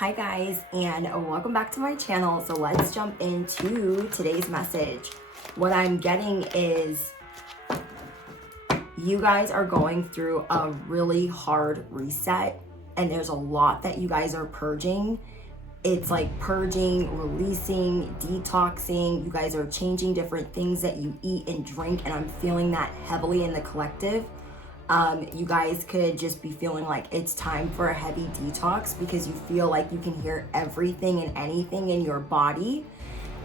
Hi guys, and welcome back to my channel. So let's jump into today's message. What I'm getting is you guys are going through a really hard reset, and there's a lot that you guys are purging. It's like purging, releasing, detoxing. You guys are changing different things that you eat and drink, and I'm feeling that heavily in the collective. You guys could just be feeling like it's time for a heavy detox because you feel like you can hear everything and anything in your body.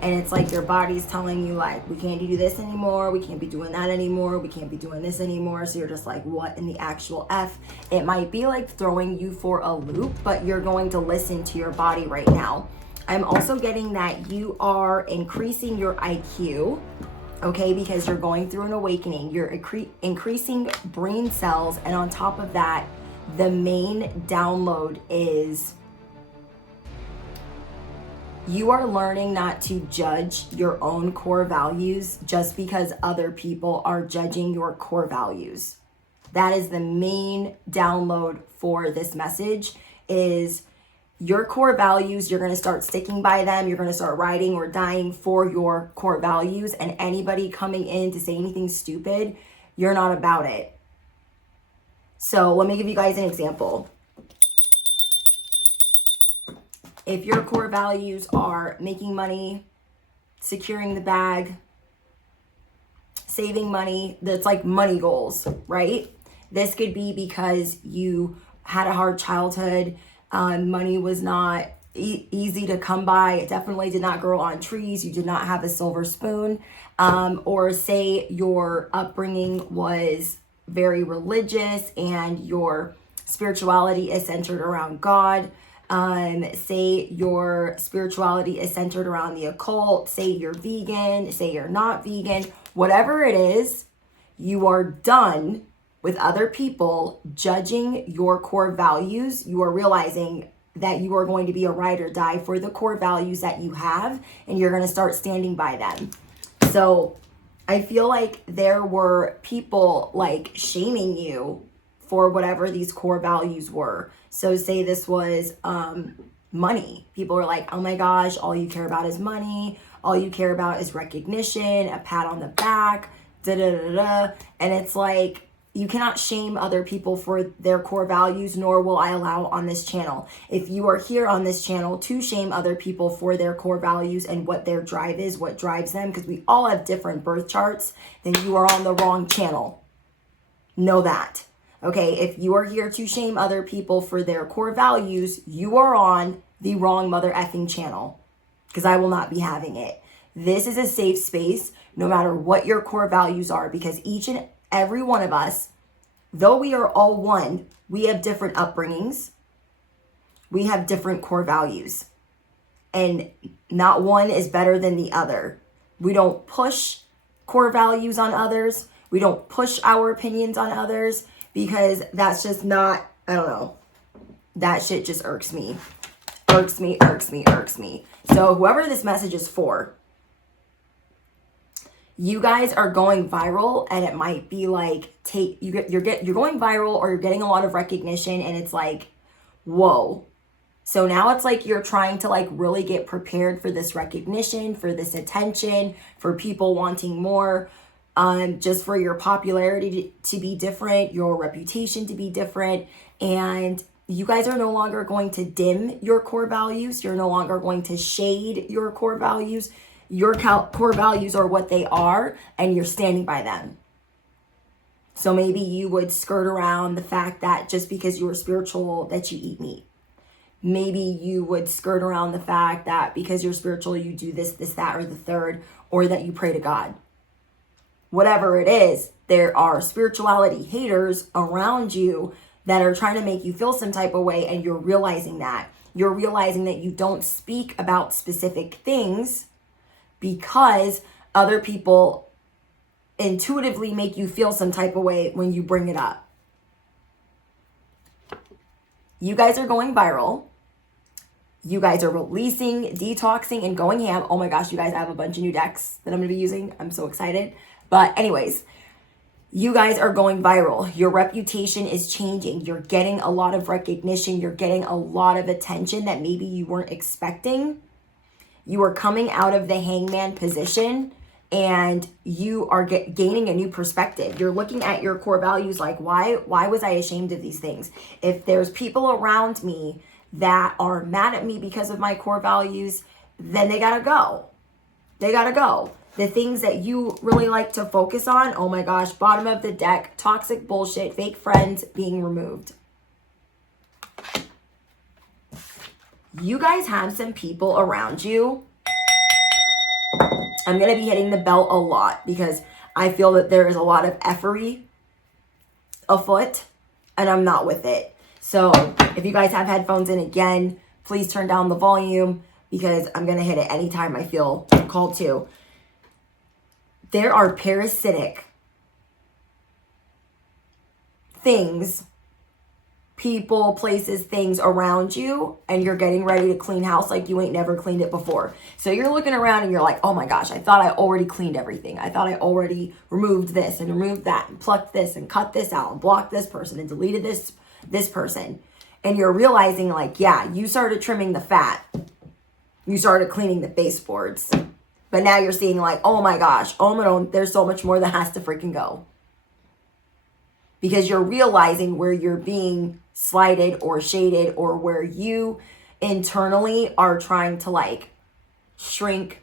And it's like your body's telling you like, we can't do this anymore. We can't be doing that anymore. We can't be doing this anymore. So you're just like, what in the actual F? It might be like throwing you for a loop, but you're going to listen to your body right now. I'm also getting that you are increasing your IQ. Okay, because you're going through an awakening, you're increasing brain cells, and on top of that, the main download is you are learning not to judge your own core values just because other people are judging your core values. That is the main download for this message is your core values. You're going to start sticking by them. You're going to start riding or dying for your core values. And anybody coming in to say anything stupid, you're not about it. So let me give you guys an example. If your core values are making money, securing the bag, saving money, that's like money goals, right? This could be because you had a hard childhood. Money was not easy to come by. It definitely did not grow on trees. You did not have a silver spoon. Or say your upbringing was very religious and your spirituality is centered around God. Say your spirituality is centered around the occult. Say you're vegan. Say you're not vegan. Whatever it is, you are done with other people judging your core values. You are realizing that you are going to be a ride or die for the core values that you have, and you're going to start standing by them. So I feel like there were people like shaming you for whatever these core values were. So say this was money. People are like, oh my gosh, all you care about is money. All you care about is recognition, a pat on the back, da da da da. And it's like, you cannot shame other people for their core values, nor will I allow on this channel. If you are here on this channel to shame other people for their core values and what their drive is, what drives them, because we all have different birth charts, then you are on the wrong channel. Know that. Okay, if you are here to shame other people for their core values, you are on the wrong mother effing channel, because I will not be having it. This is a safe space, no matter what your core values are, because each and every one of us, though we are all one, we have different upbringings. We have different core values. And not one is better than the other. We don't push core values on others. We don't push our opinions on others because that's just not, I don't know. That shit just irks me. Irks me, irks me, irks me. So whoever this message is for, you guys are going viral, and it might be like you're going viral, or you're getting a lot of recognition, and it's like, whoa. So now it's like you're trying to like really get prepared for this recognition, for this attention, for people wanting more, just for your popularity to be different, your reputation to be different, and you guys are no longer going to dim your core values. You're no longer going to shade your core values. Your core values are what they are, and you're standing by them. So maybe you would skirt around the fact that just because you are spiritual that you eat meat. Maybe you would skirt around the fact that because you're spiritual you do this, that, or the third, or that you pray to God. Whatever it is, there are spirituality haters around you that are trying to make you feel some type of way, and you're realizing that. You're realizing that you don't speak about specific things because other people intuitively make you feel some type of way when you bring it up. You guys are going viral. You guys are releasing, detoxing, and going ham. Oh my gosh, you guys, I have a bunch of new decks that I'm going to be using. I'm so excited. But anyways, You guys are going viral. Your reputation is changing. You're getting a lot of recognition. You're getting a lot of attention that maybe you weren't expecting. You are coming out of the hangman position and you are gaining a new perspective. You're looking at your core values like, why was I ashamed of these things? If there's people around me that are mad at me because of my core values, then they gotta go. They gotta go. The things that you really like to focus on, oh my gosh, bottom of the deck, toxic bullshit, fake friends being removed. You guys have some people around you. I'm going to be hitting the bell a lot because I feel that there is a lot of effery afoot and I'm not with it. So if you guys have headphones in again, please turn down the volume because I'm going to hit it anytime I feel called to. There are parasitic things, people, places, things around you, and you're getting ready to clean house like you ain't never cleaned it before. So you're looking around and you're like, oh my gosh, I thought I already cleaned everything. I thought I already removed this and removed that and plucked this and cut this out and blocked this person and deleted this person. And you're realizing like, yeah, you started trimming the fat. You started cleaning the baseboards. But now you're seeing like, oh my gosh, oh my God, there's so much more that has to freaking go. Because you're realizing where you're being slighted or shaded or where you internally are trying to like shrink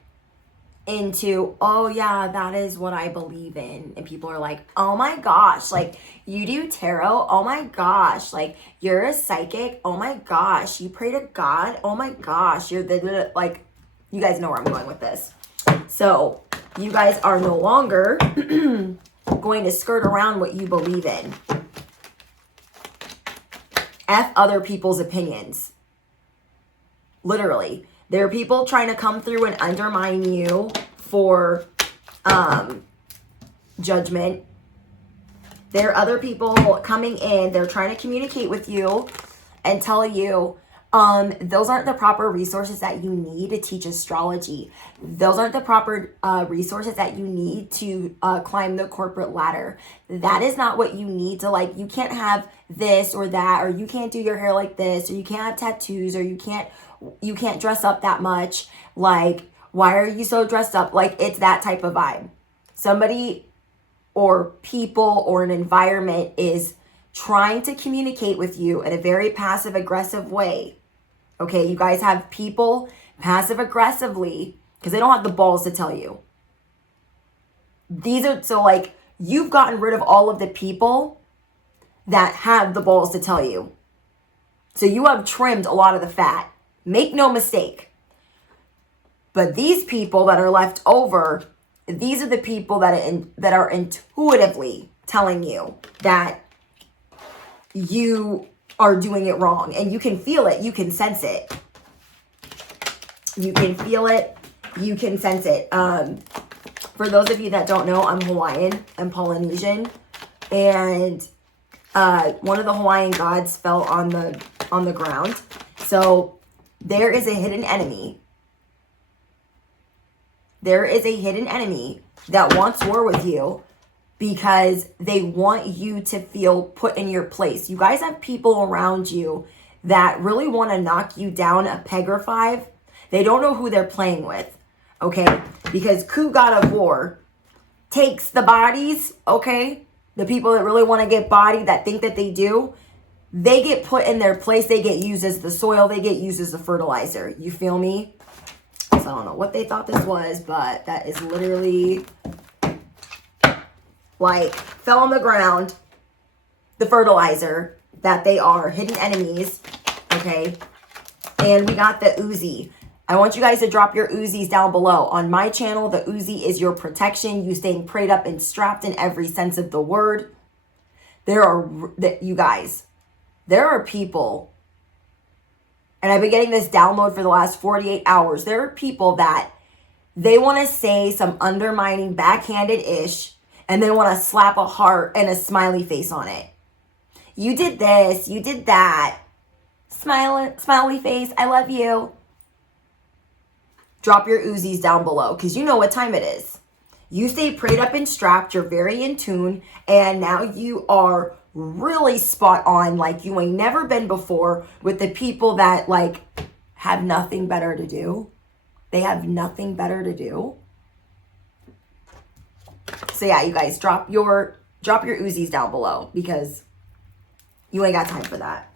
into, oh yeah, that is what I believe in. And people are like, oh my gosh, like you do tarot. Oh my gosh, like you're a psychic. Oh my gosh, you pray to God. Oh my gosh, you're the like, you guys know where I'm going with this. So you guys are no longer going to skirt around what you believe in. F other people's opinions. Literally. There are people trying to come through and undermine you for judgment. There are other people coming in. They're trying to communicate with you and tell you those aren't the proper resources that you need to teach astrology. Those aren't the proper resources that you need to climb the corporate ladder. That is not what you need to like. You can't have this or that, or you can't do your hair like this, or you can't have tattoos, or you can't dress up that much. Like, why are you so dressed up? Like, it's that type of vibe. Somebody or people or an environment is trying to communicate with you in a very passive aggressive way. Okay, you guys have people passive aggressively because they don't have the balls to tell you. These are, so like, you've gotten rid of all of the people that have the balls to tell you. So you have trimmed a lot of the fat. Make no mistake. But these people that are left over, these are the people that are intuitively telling you that you are doing it wrong. And you can feel it. You can sense it. You can feel it. You can sense it. For those of you that don't know, I'm Hawaiian. I'm Polynesian. And one of the Hawaiian gods fell on the ground. So there is a hidden enemy. There is a hidden enemy that wants war with you because they want you to feel put in your place. You guys have people around you that really want to knock you down a peg or five. They don't know who they're playing with, okay? Because Ku, God of War, takes the bodies, okay? The people that really want to get bodied, that think that they do, they get put in their place. They get used as the soil. They get used as the fertilizer. You feel me? So I don't know what they thought this was, but that is literally like fell on the ground, the fertilizer that they are, hidden enemies, okay? And we got the Uzi. I want you guys to drop your Uzis down below. On my channel, the Uzi is your protection. You staying prayed up and strapped in every sense of the word. You guys, there are people, and I've been getting this download for the last 48 hours. There are people that they want to say some undermining, backhanded-ish, and they want to slap a heart and a smiley face on it. You did this, you did that. Smiley face, I love you. Drop your Uzis down below because you know what time it is. You stay prayed up and strapped. You're very in tune. And now you are really spot on like you ain't never been before with the people that like have nothing better to do. They have nothing better to do. So yeah, you guys, drop your Uzis down below because you ain't got time for that.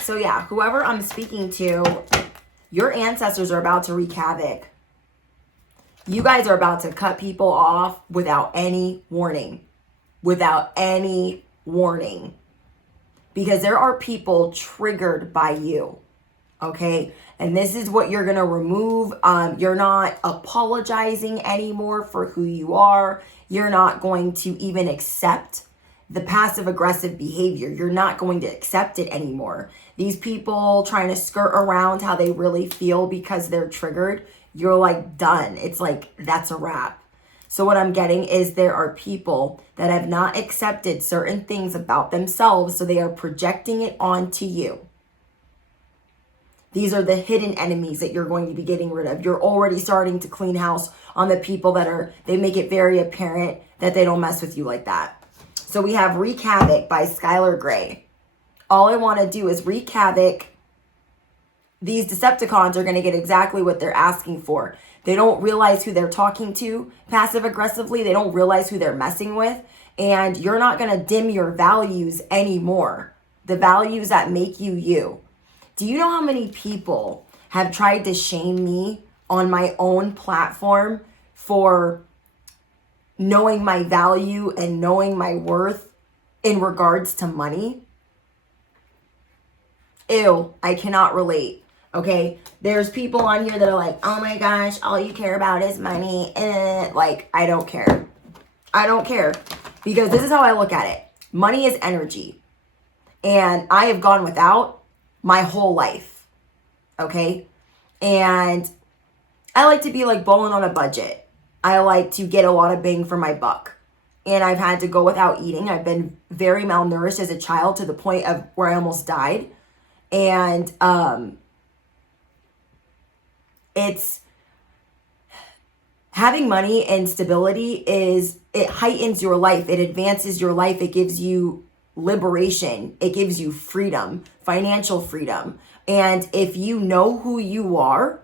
So yeah, whoever I'm speaking to, your ancestors are about to wreak havoc. You guys are about to cut people off without any warning. Without any warning. Because there are people triggered by you. Okay? And this is what you're going to remove. You're not apologizing anymore for who you are. You're not going to even accept the passive aggressive behavior. You're not going to accept it anymore. These people trying to skirt around how they really feel because they're triggered, you're like done. It's like, that's a wrap. So what I'm getting is there are people that have not accepted certain things about themselves, so they are projecting it onto you. These are the hidden enemies that you're going to be getting rid of. You're already starting to clean house on the people that they make it very apparent that they don't mess with you like that. So we have Wreak Havoc by Skylar Grey. All I want to do is wreak havoc. These Decepticons are going to get exactly what they're asking for. They don't realize who they're talking to passive aggressively. They don't realize who they're messing with. And you're not going to dim your values anymore. The values that make you you. Do you know how many people have tried to shame me on my own platform for knowing my value and knowing my worth in regards to money? Ew, I cannot relate. Okay, there's people on here that are like, oh my gosh, all you care about is money. Like, I don't care. I don't care. Because this is how I look at it. Money is energy. And I have gone without my whole life. Okay? And I like to be like balling on a budget. I like to get a lot of bang for my buck. And I've had to go without eating. I've been very malnourished as a child to the point of where I almost died. And it's having money and stability it heightens your life. It advances your life. It gives you liberation. It gives you freedom, financial freedom. And if you know who you are,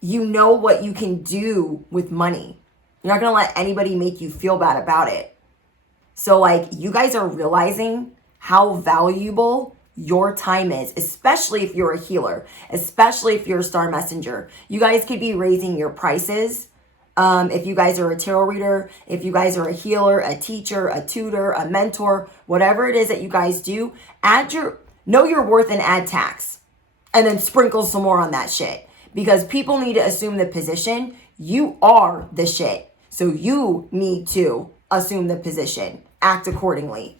you know what you can do with money. You're not going to let anybody make you feel bad about it. So like you guys are realizing how valuable your time is, especially if you're a healer, especially if you're a star messenger. You guys could be raising your prices. If you guys are a tarot reader, if you guys are a healer, a teacher, a tutor, a mentor, whatever it is that you guys do, know your worth and add tax. And then sprinkle some more on that shit. Because people need to assume the position. You are the shit. So you need to assume the position. Act accordingly.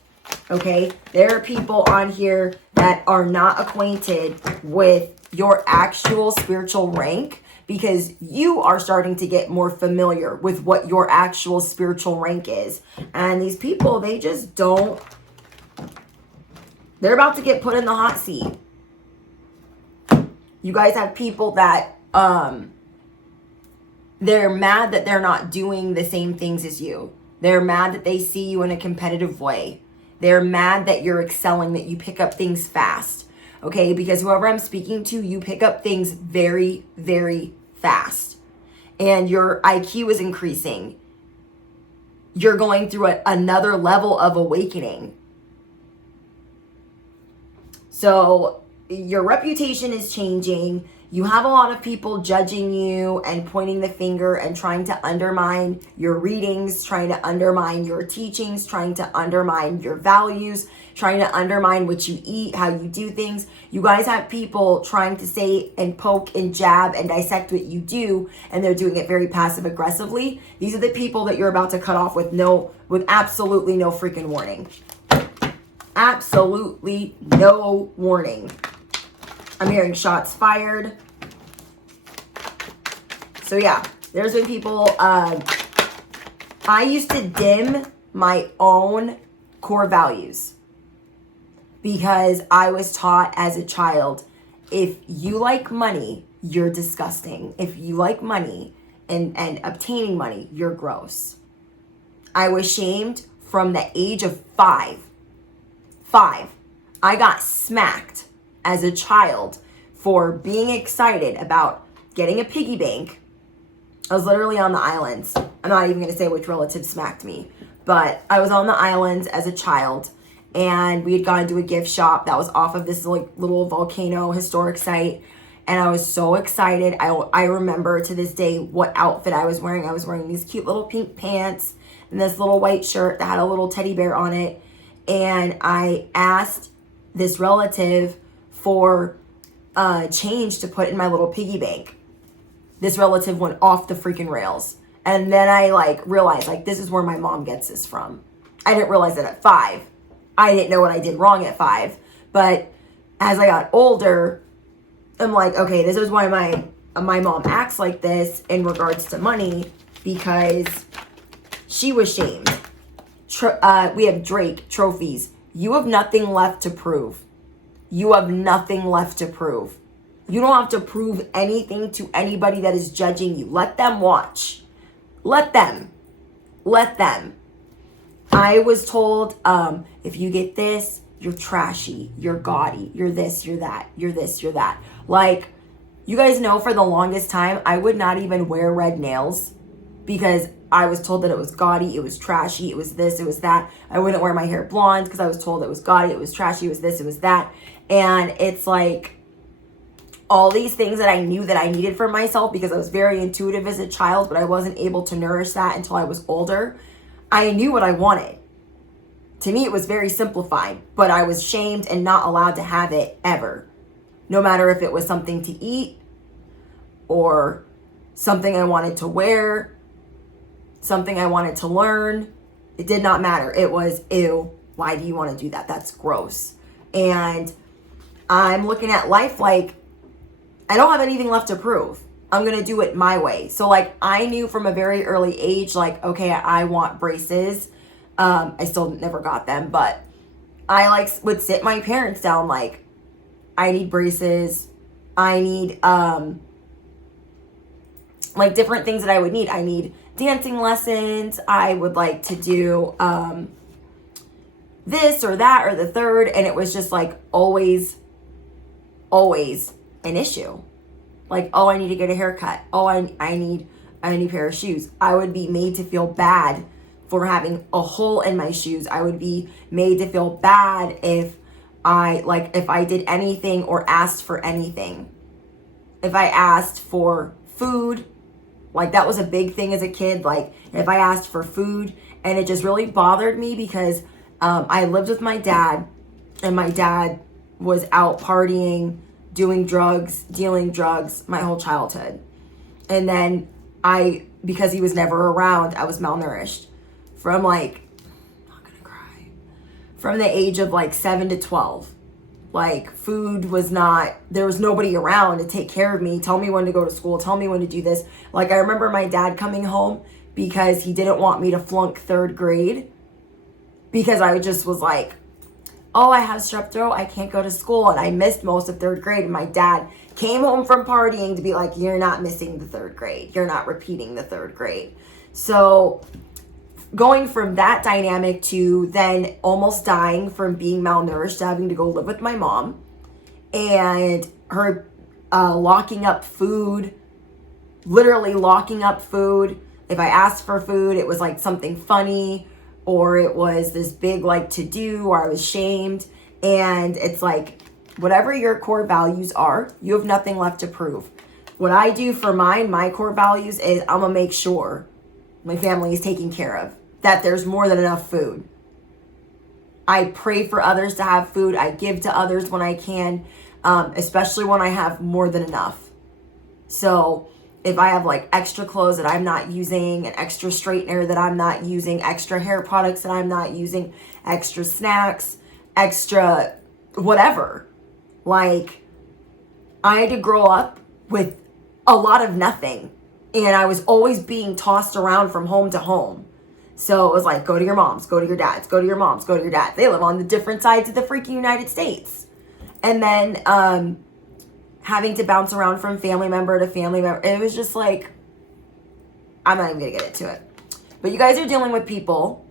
Okay? There are people on here that are not acquainted with your actual spiritual rank because you are starting to get more familiar with what your actual spiritual rank is. And these people, they just don't. They're about to get put in the hot seat. You guys have people that they're mad that they're not doing the same things as you. They're mad that they see you in a competitive way. They're mad that you're excelling, that you pick up things fast. Okay, because whoever I'm speaking to, you pick up things very, very fast. And your IQ is increasing. You're going through another level of awakening. So your reputation is changing. You have a lot of people judging you and pointing the finger and trying to undermine your readings, trying to undermine your teachings, trying to undermine your values, trying to undermine what you eat, how you do things. You guys have people trying to say and poke and jab and dissect what you do, and they're doing it very passive aggressively. These are the people that you're about to cut off with absolutely no freaking warning. Absolutely no warning. I'm hearing shots fired. So yeah, there's been people, I used to dim my own core values because I was taught as a child, if you like money, you're disgusting. If you like money and obtaining money, you're gross. I was shamed from the age of 5. I got smacked as a child for being excited about getting a piggy bank. I was literally on the islands. I'm not even going to say which relative smacked me, but I was on the islands as a child, and we had gone to a gift shop that was off of this like little volcano historic site, and I was so excited. I remember to this day what outfit I was wearing. I was wearing these cute little pink pants and this little white shirt that had a little teddy bear on it, and I asked this relative for change to put in my little piggy bank. This relative went off the freaking rails. And then I like realized like this is where my mom gets this from. I didn't realize it at 5. I didn't know what I did wrong at 5. But as I got older, I'm like, okay, this is why my mom acts like this in regards to money, because she was shamed. We have Drake trophies. You have nothing left to prove. You have nothing left to prove. You don't have to prove anything to anybody that is judging you. Let them watch. Let them. I was told, if you get this, you're trashy, you're gaudy, you're this, you're that, you're this, you're that. Like, you guys know for the longest time, I would not even wear red nails because I was told that it was gaudy, it was trashy, it was this, it was that. I wouldn't wear my hair blonde because I was told it was gaudy, it was trashy, it was this, it was that. And it's like all these things that I knew that I needed for myself because I was very intuitive as a child, but I wasn't able to nourish that until I was older. I knew what I wanted. To me, it was very simplified, but I was shamed and not allowed to have it ever. No matter if it was something to eat or something I wanted to wear, something I wanted to learn. It did not matter. It was, ew, why do you want to do that? That's gross. And I'm looking at life like, I don't have anything left to prove. I'm going to do it my way. So like I knew from a very early age, like, okay, I want braces. I still never got them, but I like would sit my parents down like, I need braces. I need like different things that I would need. I need dancing lessons. I would like to do this or that or the third. And it was just like always an issue. Like, oh, I need to get a haircut. Oh, I need a new pair of shoes. I would be made to feel bad for having a hole in my shoes. I would be made to feel bad if I did anything or asked for anything. If I asked for food, like that was a big thing as a kid. Like if I asked for food, and it just really bothered me because I lived with my dad, and my dad was out partying, doing drugs, dealing drugs my whole childhood. And then because he was never around, I was malnourished from like, I'm not gonna cry, from the age of like 7 to 12. Like food was not, there was nobody around to take care of me, tell me when to go to school, tell me when to do this. Like I remember my dad coming home because he didn't want me to flunk 3rd grade because I just was like, oh, I have strep throat, I can't go to school. And I missed most of 3rd grade. And my dad came home from partying to be like, you're not missing the 3rd grade. You're not repeating the 3rd grade. So going from that dynamic to then almost dying from being malnourished, to having to go live with my mom, and her locking up food, literally locking up food. If I asked for food, it was like something funny, or it was this big like to do, or I was shamed. And it's like, whatever your core values are, you have nothing left to prove. What I do for my core values is I'm gonna make sure my family is taken care of, that there's more than enough food. I pray for others to have food. I give to others when I can, especially when I have more than enough. So if I have like extra clothes that I'm not using, an extra straightener that I'm not using, extra hair products that I'm not using, extra snacks, extra whatever. Like I had to grow up with a lot of nothing, and I was always being tossed around from home to home. So it was like, go to your mom's, go to your dad's, go to your mom's, go to your dad's. They live on the different sides of the freaking United States. And then having to bounce around from family member to family member. It was just like, I'm not even gonna get into it. But you guys are dealing with people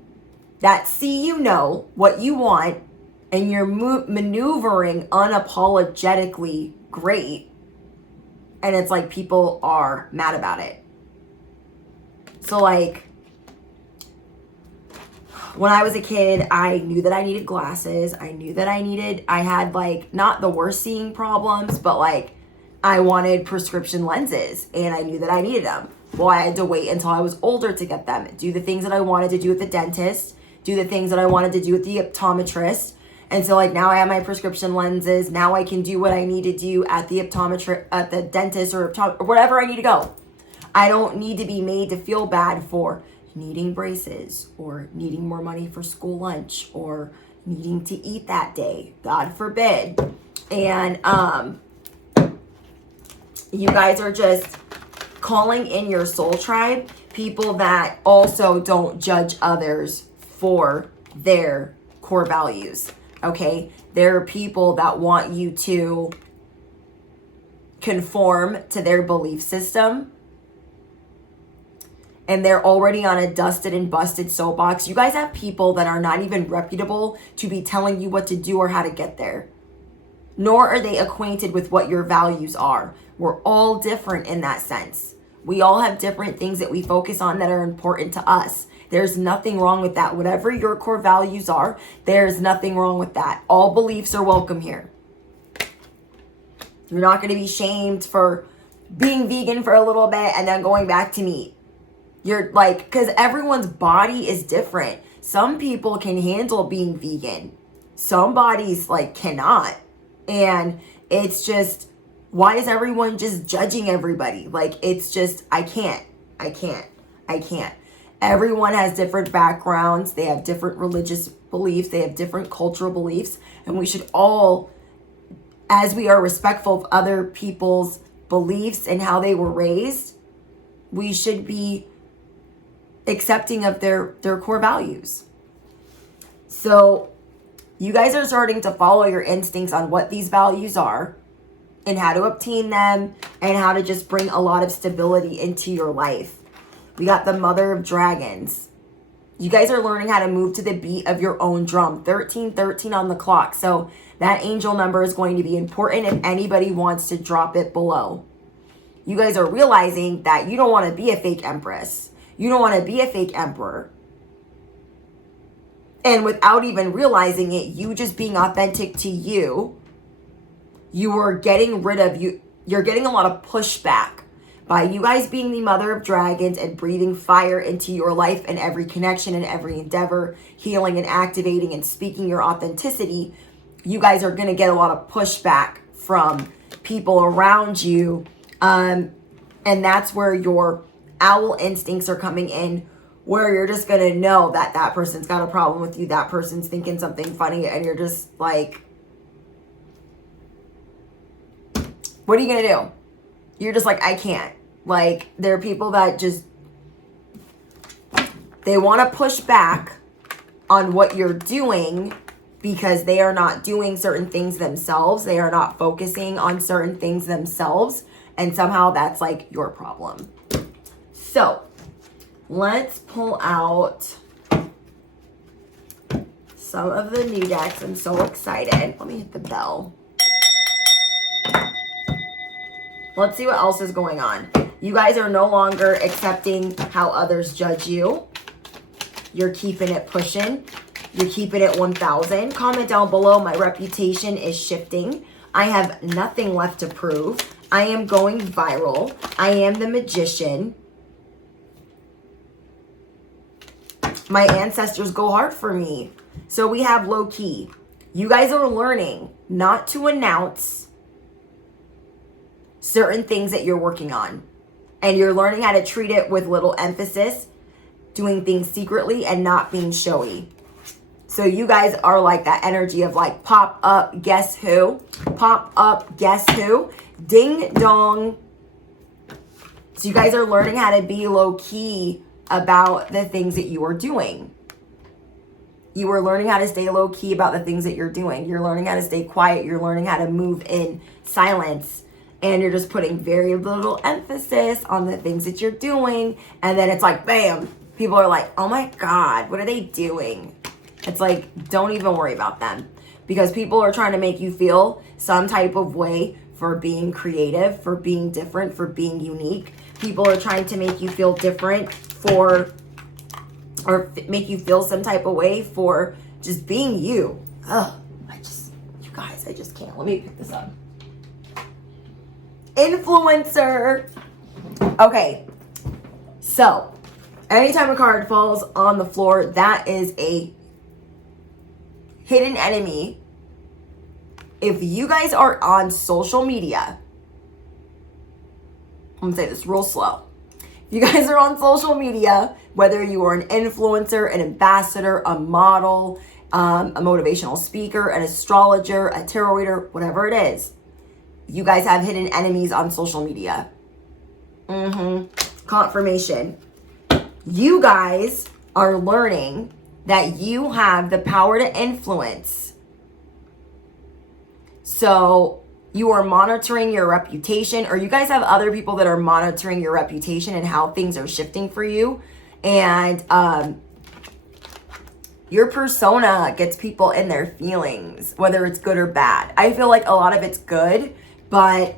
that see you know what you want, and you're maneuvering unapologetically great. And it's like people are mad about it. So like, when I was a kid, I knew that I needed glasses. I knew that I had like, not the worst seeing problems, but like I wanted prescription lenses and I knew that I needed them. Well, I had to wait until I was older to get them. Do the things that I wanted to do with the dentist, do the things that I wanted to do with the optometrist. And so like now I have my prescription lenses. Now I can do what I need to do at the optometrist, at the dentist or wherever I need to go. I don't need to be made to feel bad for needing braces or needing more money for school lunch or needing to eat that day, God forbid. And you guys are just calling in your soul tribe, people that also don't judge others for their core values. Okay, there are people that want you to conform to their belief system, and they're already on a dusted and busted soapbox. You guys have people that are not even reputable to be telling you what to do or how to get there, nor are they acquainted with what your values are. We're all different in that sense. We all have different things that we focus on that are important to us. There's nothing wrong with that. Whatever your core values are, there's nothing wrong with that. All beliefs are welcome here. You're not going to be shamed for being vegan for a little bit and then going back to meat. You're like, because everyone's body is different. Some people can handle being vegan. Some bodies like cannot. And it's just, why is everyone just judging everybody? Like, it's just, I can't. Everyone has different backgrounds. They have different religious beliefs. They have different cultural beliefs. And we should all, as we are respectful of other people's beliefs and how they were raised, we should be accepting of their core values. So you guys are starting to follow your instincts on what these values are and how to obtain them and how to just bring a lot of stability into your life. We got the Mother of Dragons. You guys are learning how to move to the beat of your own drum. 1313 on the clock. So that angel number is going to be important if anybody wants to drop it below. You guys are realizing that you don't want to be a fake empress. You don't want to be a fake emperor. And without even realizing it, you just being authentic to you, you are getting rid of you. You're getting a lot of pushback by you guys being the Mother of Dragons and breathing fire into your life and every connection and every endeavor, healing and activating and speaking your authenticity. You guys are going to get a lot of pushback from people around you. And that's where your owl instincts are coming in, where you're just going to know that that person's got a problem with you. That person's thinking something funny and you're just like, what are you going to do? You're just like, I can't. Like, there are people that just, they want to push back on what you're doing because they are not doing certain things themselves. They are not focusing on certain things themselves. And somehow that's like your problem. So let's pull out some of the new decks. I'm so excited. Let me hit the bell. Let's see what else is going on. You guys are no longer accepting how others judge you. You're keeping it pushing. You're keeping it 1,000. Comment down below. My reputation is shifting. I have nothing left to prove. I am going viral. I am the magician. My ancestors go hard for me. So we have low key. You guys are learning not to announce certain things that you're working on. And you're learning how to treat it with little emphasis, doing things secretly and not being showy. So you guys are like that energy of like, pop up, guess who? Pop up, guess who? Ding dong. So you guys are learning how to be low key about the things that you are doing. You are learning how to stay low key about the things that you're doing. You're learning how to stay quiet. You're learning how to move in silence. and you're just putting very little emphasis on the things that you're doing, and then it's like, bam, people are like, oh my God, what are they doing? It's like, don't even worry about them, because people are trying to make you feel some type of way for being creative, for being different, for being unique. People are trying to make you feel different make you feel some type of way for just being you. Ugh, you guys, I just can't. Let me pick this up. Influencer. Okay, so anytime a card falls on the floor, that is a hidden enemy. If you guys are on social media, I'm gonna say this real slow. If you guys are on social media, whether you are an influencer, an ambassador, a model, a motivational speaker, an astrologer, a tarot reader, whatever it is, you guys have hidden enemies on social media. Confirmation. You guys are learning that you have the power to influence. So you are monitoring your reputation, or you guys have other people that are monitoring your reputation and how things are shifting for you. And your persona gets people in their feelings, whether it's good or bad. I feel like a lot of it's good, but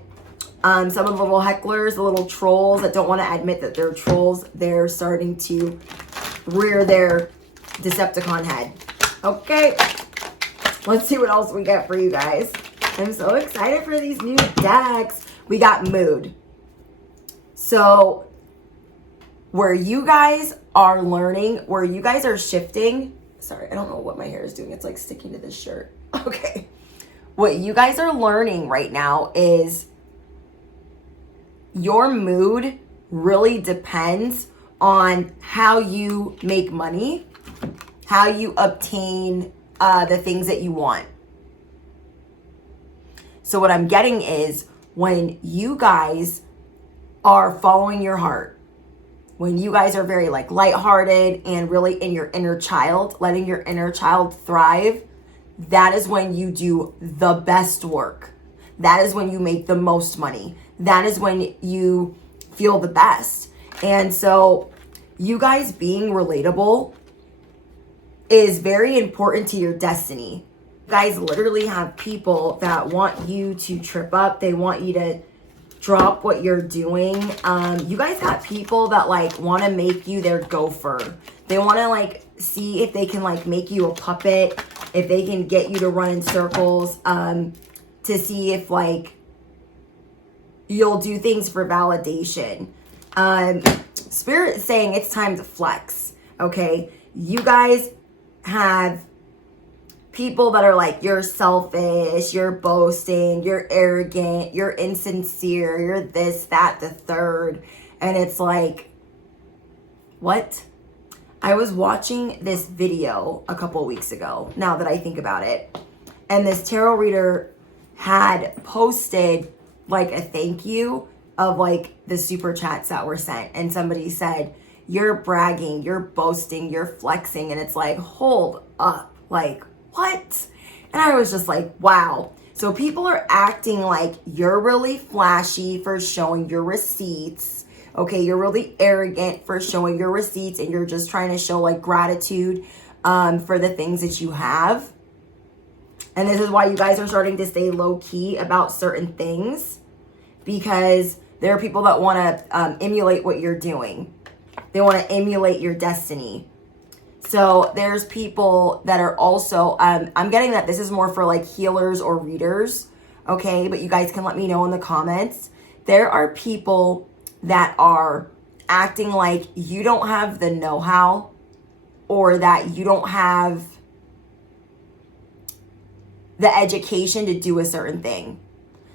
some of the little hecklers, the little trolls that don't want to admit that they're trolls, they're starting to rear their Decepticon head. Okay, let's see what else we get for you guys. I'm so excited for these new decks. We got mood. So where you guys are learning, where you guys are shifting, sorry, I don't know what my hair is doing. It's like sticking to this shirt. Okay. What you guys are learning right now is your mood really depends on how you make money, how you obtain the things that you want. So what I'm getting is when you guys are following your heart, when you guys are very like lighthearted and really in your inner child, letting your inner child thrive, that is when you do the best work. That is when you make the most money. That is when you feel the best. And so you guys being relatable is very important to your destiny. You guys literally have people that want you to trip up. They want you to drop what you're doing. You guys got people that like want to make you their gopher. They want to like see if they can like make you a puppet, if they can get you to run in circles, to see if like you'll do things for validation. Spirit is saying it's time to flex. Okay, you guys have people that are like, you're selfish, you're boasting, you're arrogant, you're insincere, you're this, that, the third. And it's like, what? I was watching this video a couple weeks ago, now that I think about it. And this tarot reader had posted like a thank you of like the super chats that were sent. And somebody said, you're bragging, you're boasting, you're flexing. And it's like, hold up, like, what? And I was just like, wow. So people are acting like you're really flashy for showing your receipts. Okay, you're really arrogant for showing your receipts, and you're just trying to show like gratitude for the things that you have. And this is why you guys are starting to stay low key about certain things, because there are people that want to emulate what you're doing. They want to emulate your destiny. So there's people that are also, I'm getting that this is more for like healers or readers, okay? But you guys can let me know in the comments. There are people that are acting like you don't have the know-how, or that you don't have the education to do a certain thing.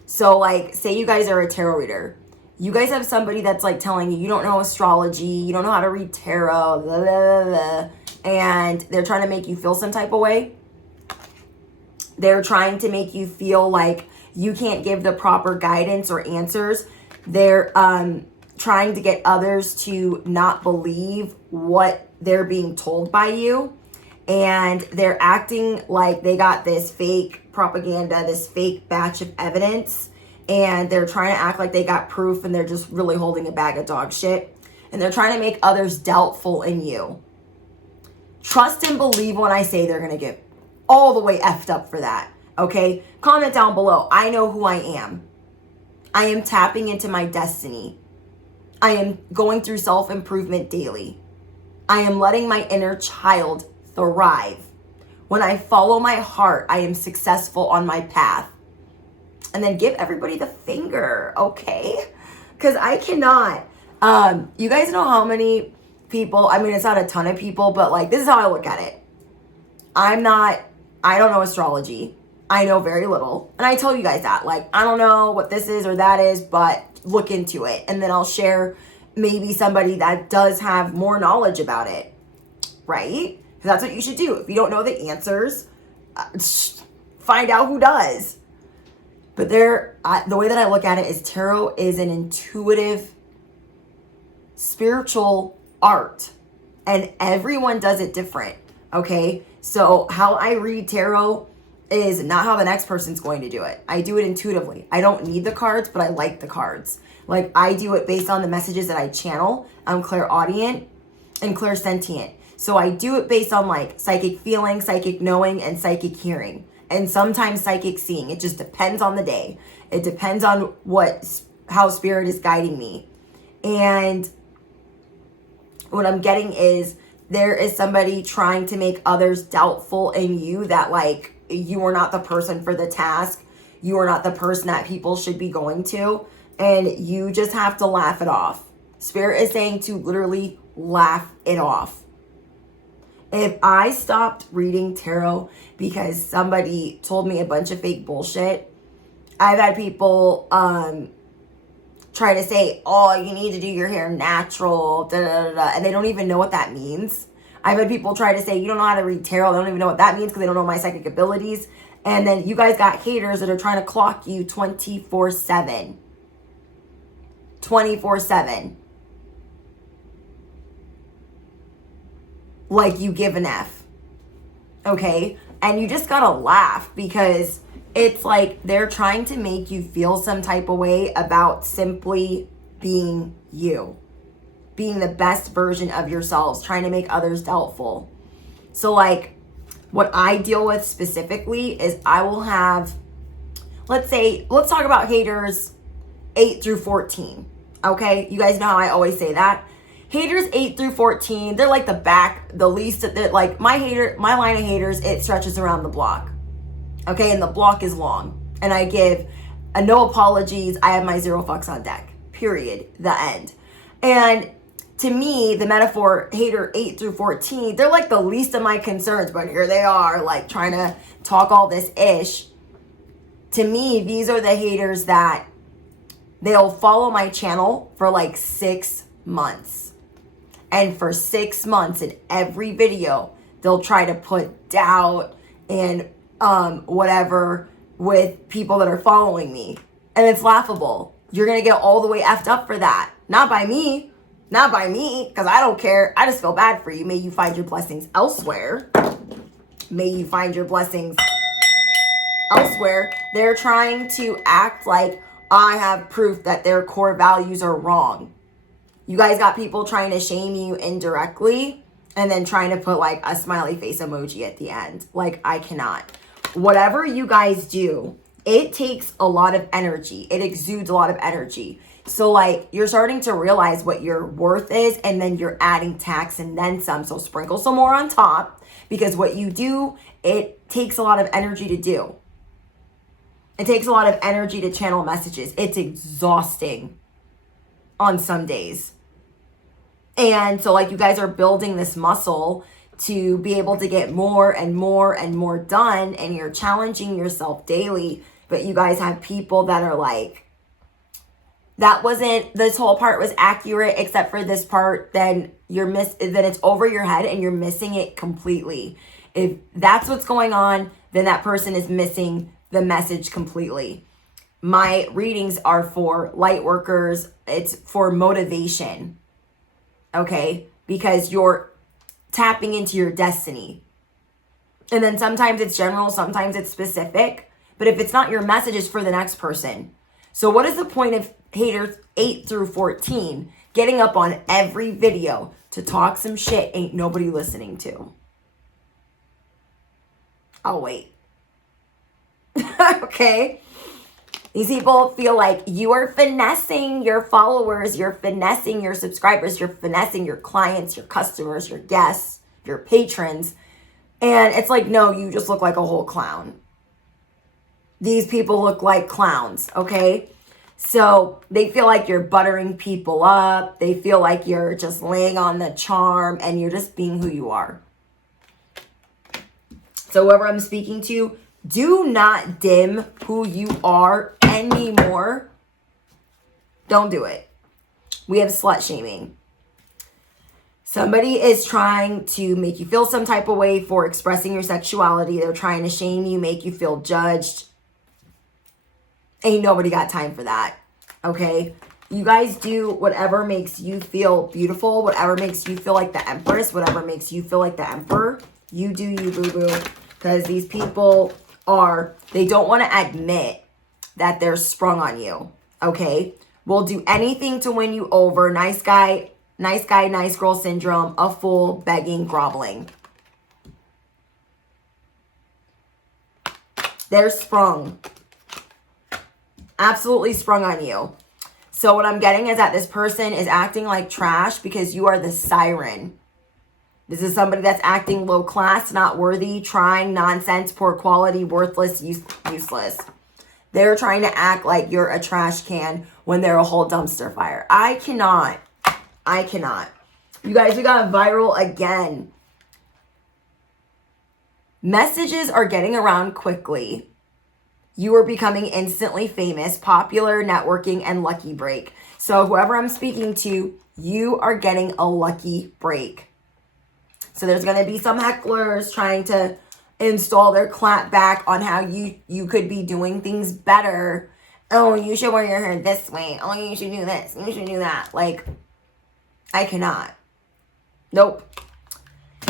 So like, say you guys are a tarot reader. You guys have somebody that's like telling you, you don't know astrology, you don't know how to read tarot, blah, blah, blah, and they're trying to make you feel some type of way. They're trying to make you feel like you can't give the proper guidance or answers. They're trying to get others to not believe what they're being told by you. And they're acting like they got this fake propaganda, this fake batch of evidence. and they're trying to act like they got proof and they're just really holding a bag of dog shit. And they're trying to make others doubtful in you. Trust and believe when I say they're going to get all the way effed up for that. Okay? Comment down below. I know who I am. I am tapping into my destiny. I am going through self-improvement daily. I am letting my inner child thrive. When I follow my heart, I am successful on my path. And then give everybody the finger, okay? Because I cannot. You guys know how many people, I mean, it's not a ton of people, but like, this is how I look at it. I don't know astrology. I know very little. And I tell you guys that, like, I don't know what this is or that is, but look into it. And then I'll share maybe somebody that does have more knowledge about it, right? Because that's what you should do. If you don't know the answers, find out who does. But the way that I look at it is tarot is an intuitive, spiritual art. And everyone does it different, okay? So how I read tarot is not how the next person's going to do it. I do it intuitively. I don't need the cards, but I like the cards. Like, I do it based on the messages that I channel. I'm clairaudient and clairsentient. So I do it based on like psychic feeling, psychic knowing, and psychic hearing. And sometimes psychic seeing. It just depends on the day. It depends on how spirit is guiding me. And what I'm getting is there is somebody trying to make others doubtful in you that like you are not the person for the task. You are not the person that people should be going to. And you just have to laugh it off. Spirit is saying to literally laugh it off. If I stopped reading tarot because somebody told me a bunch of fake bullshit, I've had people try to say, oh, you need to do your hair natural, da, da, da, da, and they don't even know what that means. I've had people try to say, you don't know how to read tarot. They don't even know what that means because they don't know my psychic abilities. And then you guys got haters that are trying to clock you 24/7. 24/7. Like you give an F. Okay? And you just gotta laugh because it's like they're trying to make you feel some type of way about simply being you. Being the best version of yourselves, trying to make others doubtful. So like what I deal with specifically is I will have, let's talk about haters 8 through 14. Okay? You guys know how I always say that. Haters 8 through 14, they're like the least, they're like my line of haters, it stretches around the block. Okay, and the block is long. And I give no apologies. I have my 0 fucks on deck. Period. The end. And to me, the metaphor hater 8 through 14, they're like the least of my concerns, but here they are, like trying to talk all this ish. To me, these are the haters that they'll follow my channel for like 6 months. And for 6 months in every video, they'll try to put doubt and whatever with people that are following me. And it's laughable. You're going to get all the way effed up for that. Not by me. Not by me, because I don't care. I just feel bad for you. May you find your blessings elsewhere. May you find your blessings elsewhere. They're trying to act like I have proof that their core values are wrong. You guys got people trying to shame you indirectly and then trying to put like a smiley face emoji at the end. Like, I cannot. Whatever you guys do, it takes a lot of energy. It exudes a lot of energy. So like you're starting to realize what your worth is, and then you're adding tax and then some. So sprinkle some more on top, because what you do, it takes a lot of energy to do. It takes a lot of energy to channel messages. It's exhausting on some days. And so like you guys are building this muscle to be able to get more and more and more done, and you're challenging yourself daily. But you guys have people that are like, this whole part was accurate except for this part, then then it's over your head and you're missing it completely. If that's what's going on, then that person is missing the message completely. My readings are for light workers. It's for motivation. Okay? Because you're tapping into your destiny. And then sometimes it's general, sometimes it's specific. But if it's not your message, it's for the next person. So what is the point of haters 8 through 14 getting up on every video to talk some shit ain't nobody listening to? I'll wait. Okay? These people feel like you are finessing your followers, you're finessing your subscribers, you're finessing your clients, your customers, your guests, your patrons. And it's like, no, you just look like a whole clown. These people look like clowns, okay? So they feel like you're buttering people up. They feel like you're just laying on the charm and you're just being who you are. So whoever I'm speaking to, do not dim who you are anymore. Don't do it. We have slut shaming. Somebody is trying to make you feel some type of way for expressing your sexuality. They're trying to shame you, make you feel judged. Ain't nobody got time for that, okay? You guys do whatever makes you feel beautiful, whatever makes you feel like the empress, whatever makes you feel like the emperor. You do you, boo-boo. Because these people they don't want to admit that they're sprung on you, okay? Will do anything to win you over. Nice guy, nice girl syndrome, a fool, begging, groveling. They're sprung. Absolutely sprung on you. So what I'm getting is that this person is acting like trash because you are the siren. This is somebody that's acting low class, not worthy, trying, nonsense, poor quality, worthless, useless. They're trying to act like you're a trash can when they're a whole dumpster fire. I cannot. You guys, we got viral again. Messages are getting around quickly. You are becoming instantly famous, popular, networking, and lucky break. So whoever I'm speaking to, you are getting a lucky break. So there's going to be some hecklers trying to install their clap back on how you could be doing things better. Oh, you should wear your hair this way. Oh, you should do this. You should do that. Like, I cannot. Nope.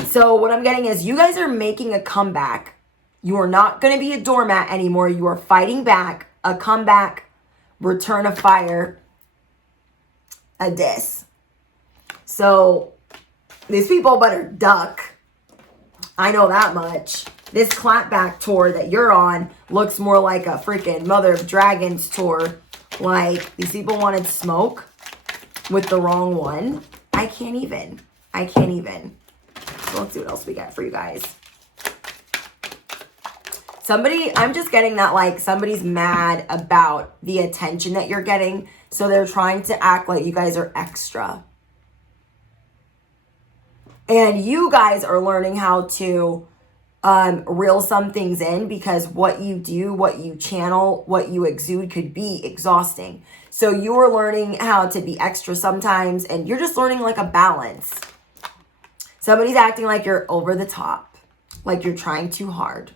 So what I'm getting is you guys are making a comeback. You are not going to be a doormat anymore. You are fighting back, a comeback, return of fire, a diss. So these people better duck. I know that much. This clapback tour that you're on looks more like a freaking Mother of Dragons tour. Like, these people wanted smoke with the wrong one. I can't even. So let's see what else we got for you guys. I'm just getting that like somebody's mad about the attention that you're getting. So they're trying to act like you guys are extra. And you guys are learning how to reel some things in because what you do, what you channel, what you exude could be exhausting. So you are learning how to be extra sometimes and you're just learning like a balance. Somebody's acting like you're over the top, like you're trying too hard.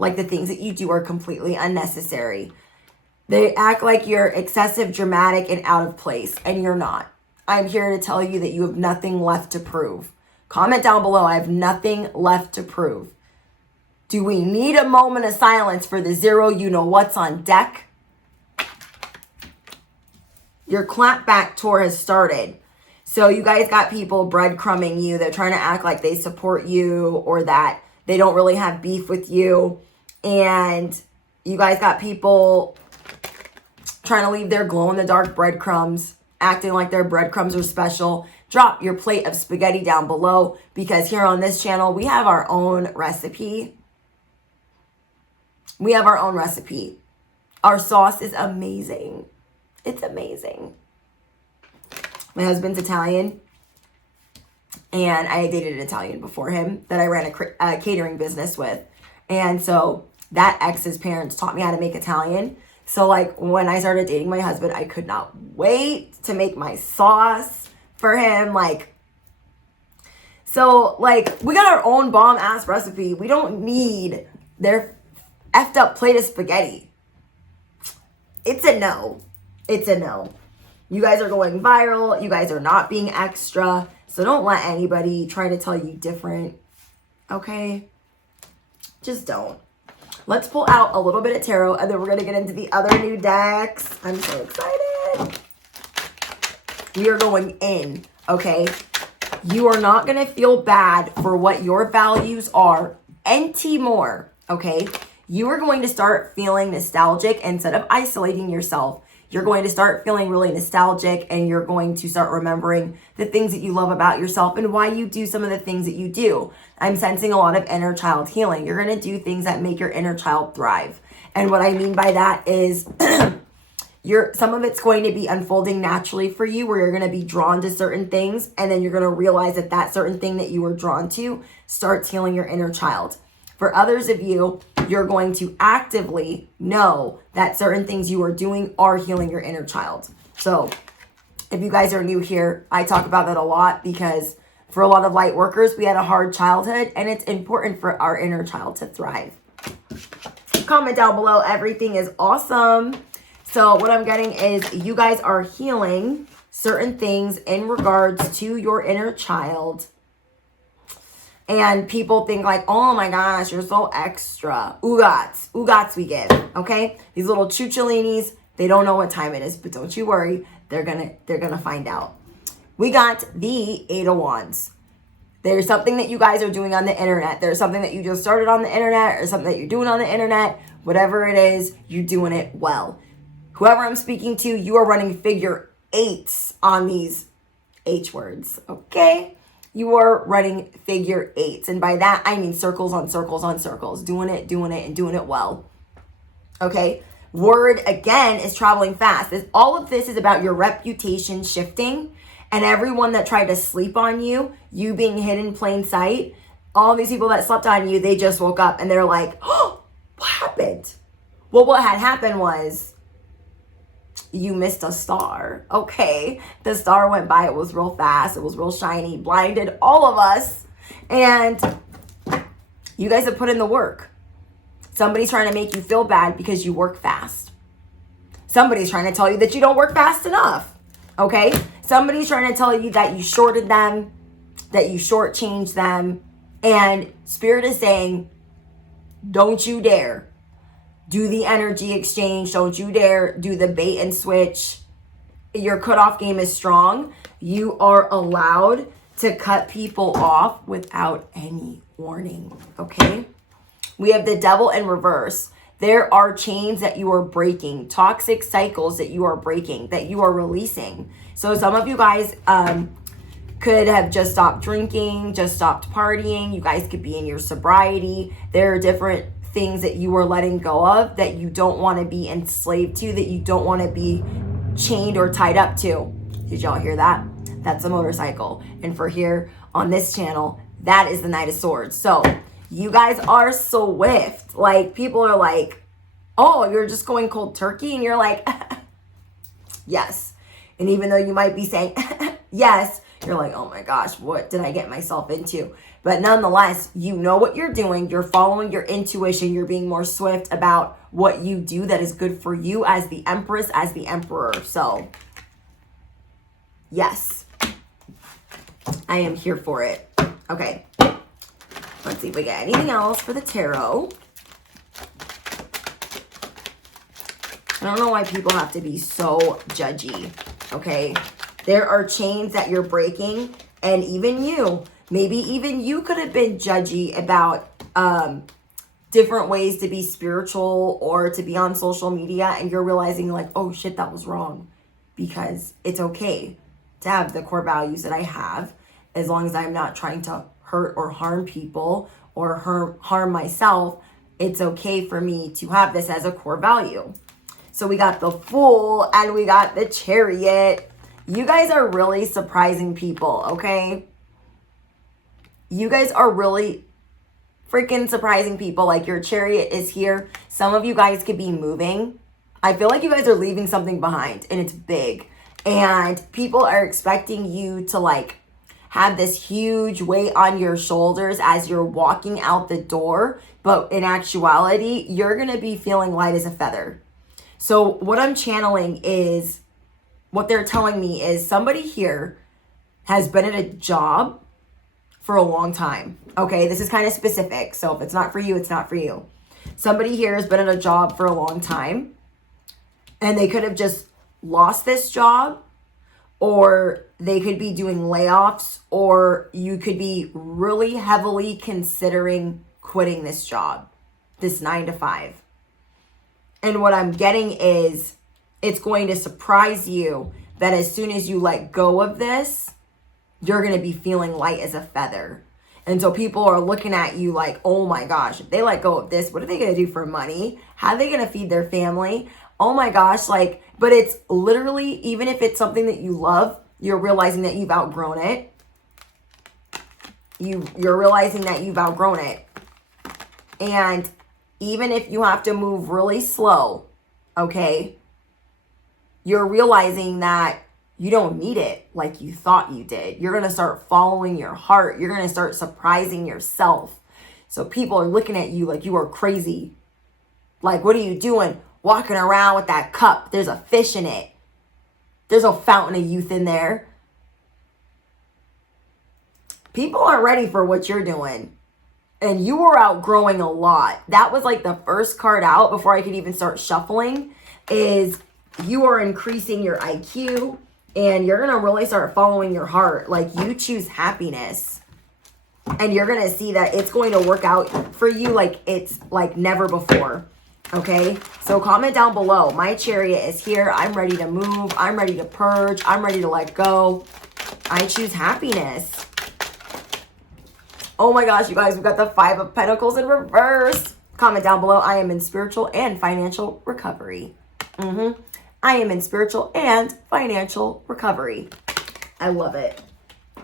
Like the things that you do are completely unnecessary. They act like you're excessive, dramatic, and out of place, and you're not. I'm here to tell you that you have nothing left to prove. Comment down below, I have nothing left to prove. Do we need a moment of silence for the zero you-know-what's on deck? Your clapback tour has started. So you guys got people breadcrumbing you. They're trying to act like they support you or that they don't really have beef with you. And you guys got people trying to leave their glow-in-the-dark breadcrumbs, acting like their breadcrumbs are special. Drop your plate of spaghetti down below because here on this channel, we have our own recipe. Our sauce is amazing. It's amazing. My husband's Italian, and I dated an Italian before him that I ran a catering business with. And so that ex's parents taught me how to make Italian. So like when I started dating my husband, I could not wait to make my sauce for him. So we got our own bomb ass recipe. We don't need their effed up plate of spaghetti. It's a no. You guys are going viral. You guys are not being extra. So don't let anybody try to tell you different. Okay? Just don't. Let's pull out a little bit of tarot, and then we're going to get into the other new decks. I'm so excited. We are going in, okay? You are not going to feel bad for what your values are anymore, okay? You are going to start feeling nostalgic instead of isolating yourself. You're going to start feeling really nostalgic, and you're going to start remembering the things that you love about yourself and why you do some of the things that you do. I'm sensing a lot of inner child healing. You're going to do things that make your inner child thrive. And what I mean by that is some of it's going to be unfolding naturally for you, where you're going to be drawn to certain things, and then you're going to realize that that certain thing that you were drawn to starts healing your inner child. For others of you, you're going to actively know that certain things you are doing are healing your inner child. So if you guys are new here, I talk about that a lot because for a lot of light workers, we had a hard childhood, and it's important for our inner child to thrive. Comment down below. Everything is awesome. So what I'm getting is you guys are healing certain things in regards to your inner child. And people think like, oh my gosh, you're so extra. Oogats we give, okay? These little chucholinis, they don't know what time it is, but don't you worry. They're gonna find out. We got the Eight of Wands. There's something that you guys are doing on the internet. There's something that you just started on the internet, or something that you're doing on the internet. Whatever it is, you're doing it well. Whoever I'm speaking to, you are running figure eights on these H words, okay? You are running figure eights. And by that, I mean circles on circles on circles. Doing it, and doing it well. Okay? Word, again, is traveling fast. All of this is about your reputation shifting. And everyone that tried to sleep on you, you being hidden in plain sight, all these people that slept on you, they just woke up and they're like, oh, what happened? Well, what had happened was you missed a star. Okay. The star went by. It was real fast. It was real shiny. Blinded all of us. And you guys have put in the work. Somebody's trying to make you feel bad because you work fast. Somebody's trying to tell you that you don't work fast enough. Okay. Somebody's trying to tell you that you shorted them, that you shortchanged them. And Spirit is saying, don't you dare do the energy exchange. Don't you dare do the bait and switch. Your cutoff game is strong. You are allowed to cut people off without any warning, okay? We have the Devil in reverse. There are chains that you are breaking, toxic cycles that you are breaking, that you are releasing. So some of you guys could have just stopped drinking, just stopped partying. You guys could be in your sobriety. There are different things that you are letting go of that you don't want to be enslaved to, that you don't want to be chained or tied up to. Did y'all hear that? That's a motorcycle. And for here on this channel, that is the Knight of Swords. So you guys are swift. Like, people are like, oh, you're just going cold turkey? And you're like, yes. And even though you might be saying, yes, you're like, oh my gosh, what did I get myself into? But nonetheless, you know what you're doing. You're following your intuition. You're being more swift about what you do that is good for you as the Empress, as the Emperor. So, yes, I am here for it. Okay, let's see if we get anything else for the tarot. I don't know why people have to be so judgy, okay? There are chains that you're breaking, and even you, maybe even you could have been judgy about different ways to be spiritual or to be on social media, and you're realizing like, oh shit, that was wrong, because it's okay to have the core values that I have, as long as I'm not trying to hurt or harm people or harm myself. It's okay for me to have this as a core value. So we got the Fool and we got the Chariot. You guys are really surprising people, okay? You guys are really freaking surprising people. Like, your Chariot is here. Some of you guys could be moving. I feel like you guys are leaving something behind, and it's big. And people are expecting you to like have this huge weight on your shoulders as you're walking out the door. But in actuality, you're going to be feeling light as a feather. So what I'm channeling is, what they're telling me is somebody here has been at a job for a long time. Okay, this is kind of specific. So if it's not for you, it's not for you. Somebody here has been at a job for a long time, and they could have just lost this job, or they could be doing layoffs, or you could be really heavily considering quitting this job, this 9 to 5. And what I'm getting is it's going to surprise you that as soon as you let go of this, you're going to be feeling light as a feather. And so people are looking at you like, oh my gosh, if they let go of this, what are they going to do for money? How are they going to feed their family? Oh my gosh, like, but it's literally, even if it's something that you love, you're realizing that you've outgrown it. You're realizing that you've outgrown it. And even if you have to move really slow, okay, you're realizing that you don't need it like you thought you did. You're going to start following your heart. You're going to start surprising yourself. So people are looking at you like you are crazy. Like, what are you doing? Walking around with that cup. There's a fish in it. There's no fountain of youth in there. People aren't ready for what you're doing. And you were outgrowing a lot. That was like the first card out before I could even start shuffling, is you are increasing your IQ. And you're going to really start following your heart. Like, you choose happiness. And you're going to see that it's going to work out for you like it's like never before. Okay? So comment down below. My chariot is here. I'm ready to move. I'm ready to purge. I'm ready to let go. I choose happiness. Oh my gosh, you guys. We've got the 5 of Pentacles in reverse. Comment down below. I am in spiritual and financial recovery. I am in spiritual and financial recovery. I love it.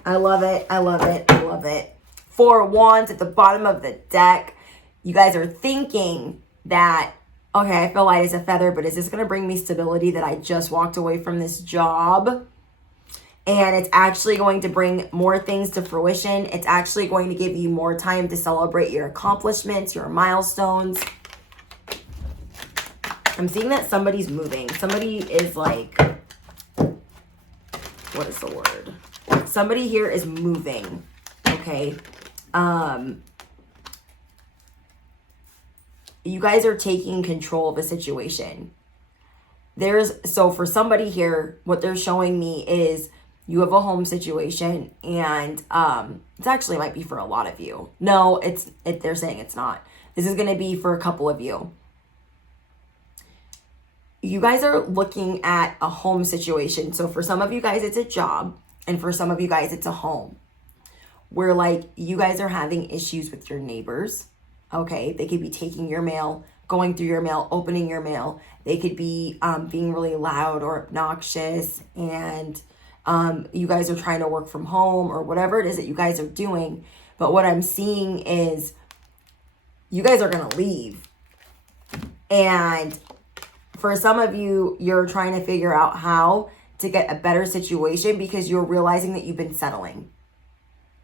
I love it. I love it. I love it. 4 Wands at the bottom of the deck. You guys are thinking that, okay, I feel light as a feather, but is this going to bring me stability that I just walked away from this job? And it's actually going to bring more things to fruition. It's actually going to give you more time to celebrate your accomplishments, your milestones. I'm seeing that somebody's moving. Somebody is like, what is the word? Somebody here is moving, okay? You guys are taking control of a situation. So for somebody here, what they're showing me is you have a home situation, and it actually might be for a lot of you. No, they're saying it's not. This is going to be for a couple of you. You guys are looking at a home situation. So for some of you guys, it's a job. And for some of you guys, it's a home. Where like you guys are having issues with your neighbors. Okay. They could be taking your mail, going through your mail, opening your mail. They could be being really loud or obnoxious. And you guys are trying to work from home or whatever it is that you guys are doing. But what I'm seeing is you guys are going to leave. And for some of you, you're trying to figure out how to get a better situation because you're realizing that you've been settling.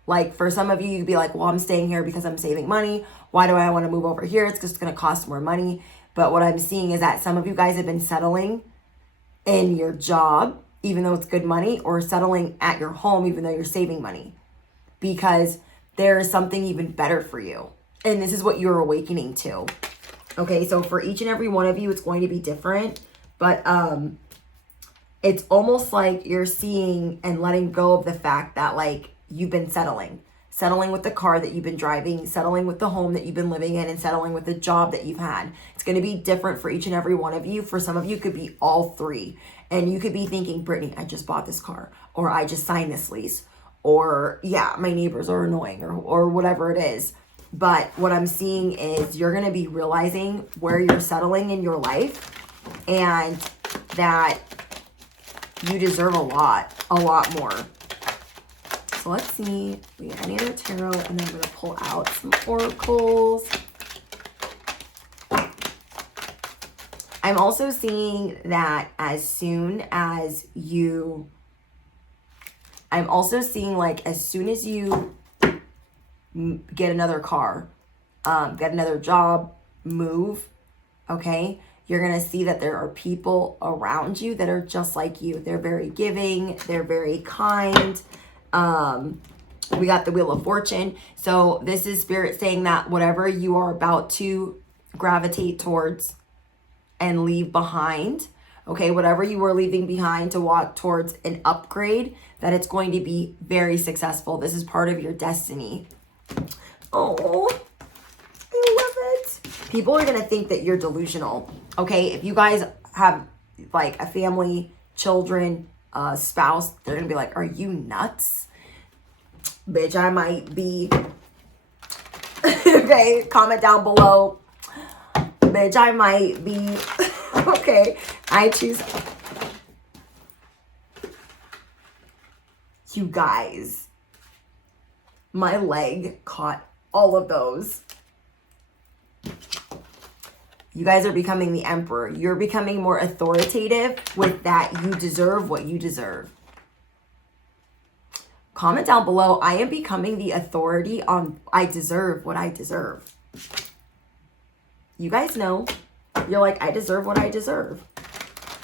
Like for some of you, you'd be like, well, I'm staying here because I'm saving money. Why do I want to move over here? It's just going to cost more money. But what I'm seeing is that some of you guys have been settling in your job, even though it's good money, or settling at your home, even though you're saving money, because there is something even better for you. And this is what you're awakening to. Okay, so for each and every one of you, it's going to be different, but it's almost like you're seeing and letting go of the fact that like you've been settling with the car that you've been driving, settling with the home that you've been living in, and settling with the job that you've had. It's going to be different for each and every one of you. For some of you, it could be all 3, and you could be thinking, Brittany, I just bought this car, or I just signed this lease, or yeah, my neighbors are annoying, or whatever it is. But what I'm seeing is you're going to be realizing where you're settling in your life and that you deserve a lot more. So let's see if we have any other tarot, and then I'm going to pull out some oracles. I'm also seeing that as soon as you get another car, get another job, move, okay, you're going to see that there are people around you that are just like you. They're very giving. They're very kind. We got the Wheel of Fortune. So this is Spirit saying that whatever you are about to gravitate towards and leave behind. Okay, whatever you were leaving behind to walk towards an upgrade, that it's going to be very successful. This is part of your destiny. Oh, I love it. People are going to think that you're delusional. Okay, if you guys have like a family, children, spouse, they're going to be like, are you nuts? Bitch, I might be. Okay, comment down below. Bitch, I might be. Okay, I choose. You guys, my leg caught all of those. You guys are becoming the emperor. You're becoming more authoritative with that. You deserve what you deserve. Comment down below. I am becoming the authority on I deserve what I deserve. You guys know. You're like, I deserve what I deserve.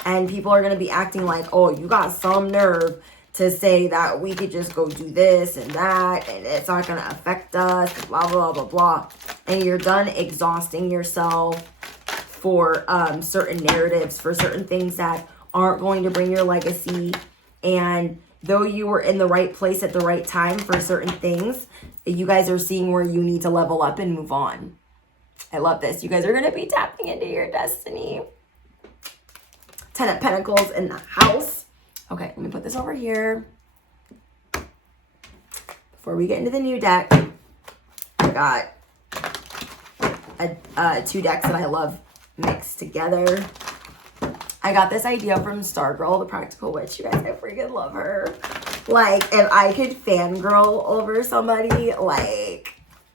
And people are going to be acting like, oh, you got some nerve to say that we could just go do this and that and it's not going to affect us, blah, blah, blah, blah. And you're done exhausting yourself for certain narratives, for certain things that aren't going to bring your legacy. And though you were in the right place at the right time for certain things, you guys are seeing where you need to level up and move on. I love this. You guys are going to be tapping into your destiny. Ten of Pentacles in the house. Okay, let me put this over here. Before we get into the new deck, I got two decks that I love mixed together. I got this idea from Stargirl, the Practical Witch. You guys, I freaking love her. Like, if I could fangirl over somebody, like,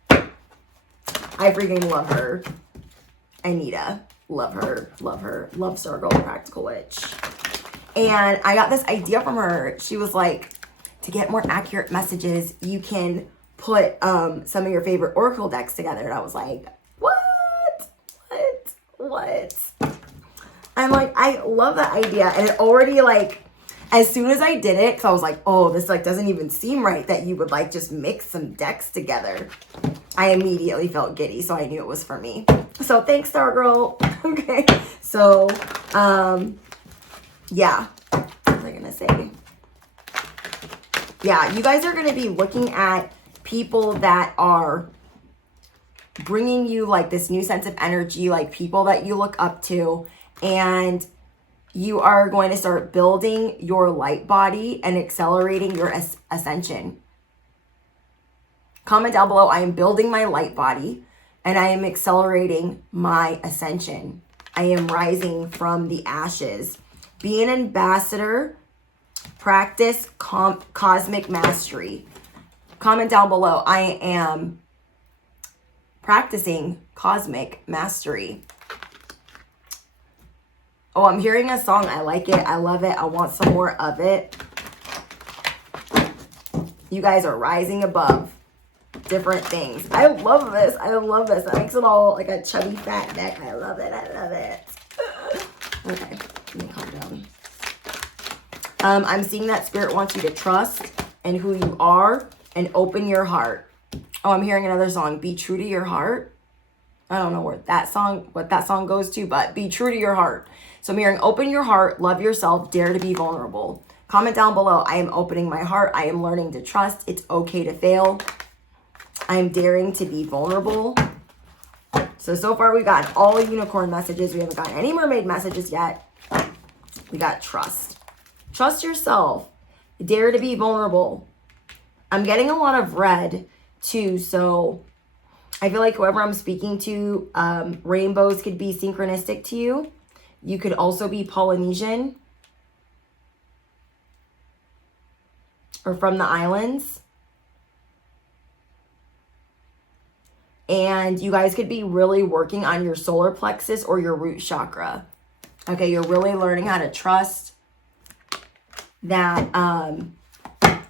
I freaking love her. Anita. Love her. Love her. Love Stargirl, the Practical Witch. And I got this idea from her. She was like, to get more accurate messages, you can put some of your favorite Oracle decks together. And I was like, what? I'm like, I love that idea. And it already, like, as soon as I did it, because I was like, oh, this like doesn't even seem right that you would like just mix some decks together. I immediately felt giddy, so I knew it was for me. So thanks, Stargirl. Okay. So, yeah. What was I gonna say? Yeah, you guys are gonna be looking at people that are bringing you like this new sense of energy, like people that you look up to, and you are going to start building your light body and accelerating your ascension. Comment down below, I am building my light body and I am accelerating my ascension. I am rising from the ashes. Be an ambassador, practice cosmic mastery. Comment down below, I am practicing cosmic mastery. Oh, I'm hearing a song. I like it. I love it. I want some more of it. You guys are rising above different things. I love this. I love this. That makes it all like a chubby fat neck. I love it. I love it. Okay, let me calm down. I'm seeing that Spirit wants you to trust in who you are and open your heart. Oh, I'm hearing another song. Be true to your heart. I don't know what that song goes to, but be true to your heart. So I'm hearing open your heart, love yourself, dare to be vulnerable. Comment down below. I am opening my heart. I am learning to trust. It's okay to fail. I am daring to be vulnerable. So far we got all unicorn messages. We haven't got any mermaid messages yet. We got trust. Trust yourself. Dare to be vulnerable. I'm getting a lot of red too, so I feel like whoever I'm speaking to, rainbows could be synchronistic to you. You could also be Polynesian or from the islands. And you guys could be really working on your solar plexus or your root chakra. Okay, you're really learning how to trust that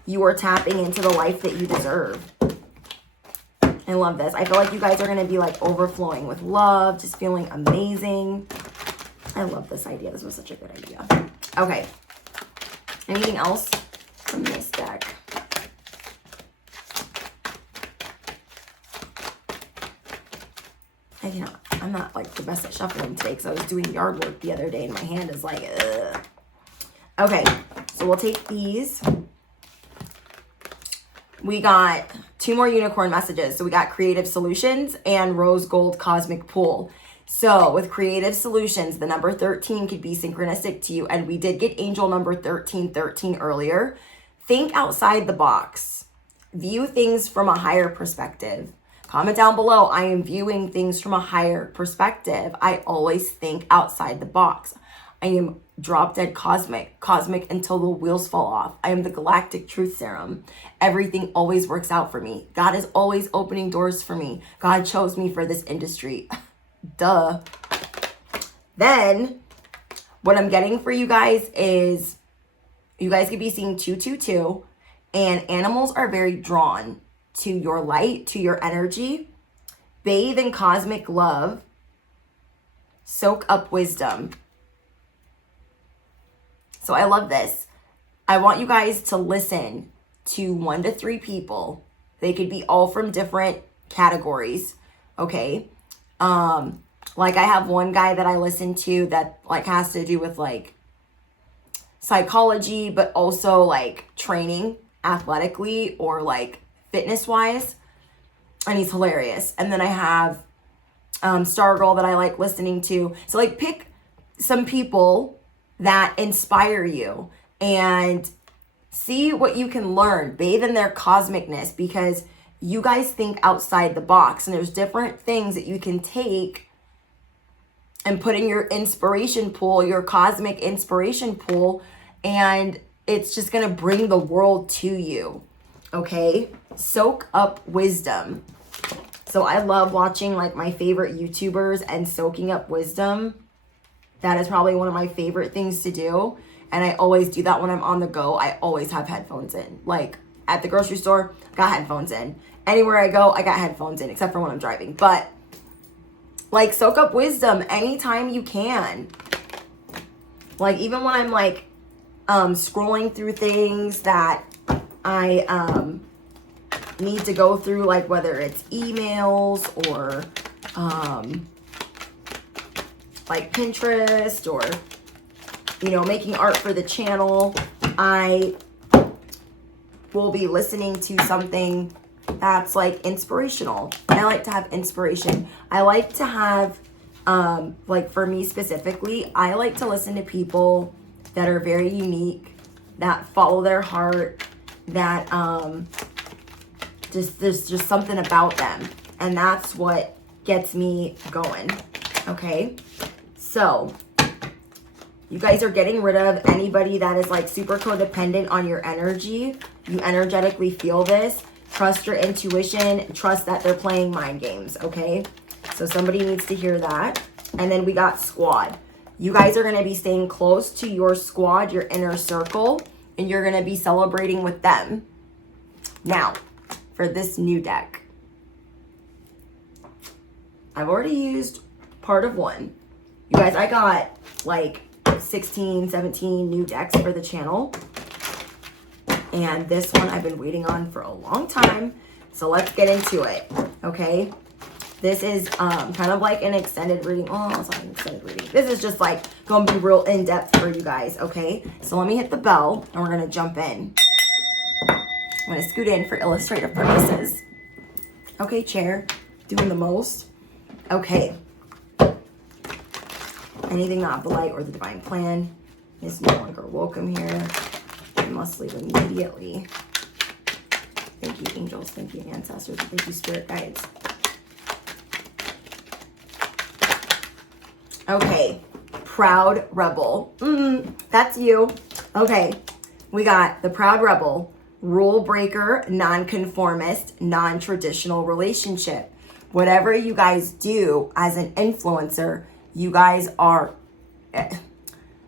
you are tapping into the life that you deserve. I love this. I feel like you guys are going to be like overflowing with love, just feeling amazing. I love this idea. This was such a good idea. Okay. Anything else from this deck? I'm I'm not like the best at shuffling today because I was doing yard work the other day and my hand is like, ugh. Okay, so we'll take these. We got 2 more unicorn messages. So we got creative solutions and rose gold cosmic pool. So with creative solutions, the number 13 could be synchronistic to you. And we did get angel number 1313 earlier. Think outside the box. View things from a higher perspective. Comment down below. I am viewing things from a higher perspective. I always think outside the box. I am drop dead cosmic until the wheels fall off. I am the galactic truth serum. Everything always works out for me. God is always opening doors for me. God chose me for this industry. Duh. Then what I'm getting for you guys is you guys could be seeing 222, and animals are very drawn to your light, to your energy. Bathe in cosmic love. Soak up wisdom. So I love this. I want you guys to listen to 1 to 3 people. They could be all from different categories, okay? Like I have one guy that I listen to that like has to do with like psychology, but also like training athletically or like fitness wise. And he's hilarious. And then I have Stargirl that I like listening to. So like pick some people that inspire you and see what you can learn. Bathe in their cosmicness because you guys think outside the box, and there's different things that you can take and put in your inspiration pool, your cosmic inspiration pool, and it's just gonna bring the world to you, okay? Soak up wisdom. So I love watching like my favorite YouTubers and soaking up wisdom. That is probably one of my favorite things to do. And I always do that when I'm on the go. I always have headphones in. Like at the grocery store, got headphones in. Anywhere I go, I got headphones in, except for when I'm driving. But like soak up wisdom anytime you can. Like even when I'm like scrolling through things that I need to go through, like whether it's emails or like Pinterest or, you know, making art for the channel, I will be listening to something that's like inspirational. I like to have inspiration. I like to have, like for me specifically, I like to listen to people that are very unique, that follow their heart, that there's just something about them. And that's what gets me going, okay? So you guys are getting rid of anybody that is like super codependent on your energy. You energetically feel this. Trust your intuition. Trust that they're playing mind games, okay? So somebody needs to hear that. And then we got squad. You guys are going to be staying close to your squad, your inner circle, and you're going to be celebrating with them. Now, for this new deck, I've already used part of one. You guys, I got like 16, 17 new decks for the channel. And this one I've been waiting on for a long time. So let's get into it, okay? This is kind of like an extended reading. Oh, it's not an extended reading. This is just like going to be real in-depth for you guys, okay? So let me hit the bell and we're going to jump in. I'm going to scoot in for illustrative purposes. Okay, chair. Doing the most. Okay. Anything not of the light or the divine plan is no longer welcome here. You must leave immediately. Thank you, angels. Thank you, ancestors. Thank you, spirit guides. Okay. Proud rebel. That's you. Okay. We got the proud rebel, rule breaker, non-conformist, non-traditional relationship. Whatever you guys do as an influencer, you guys are,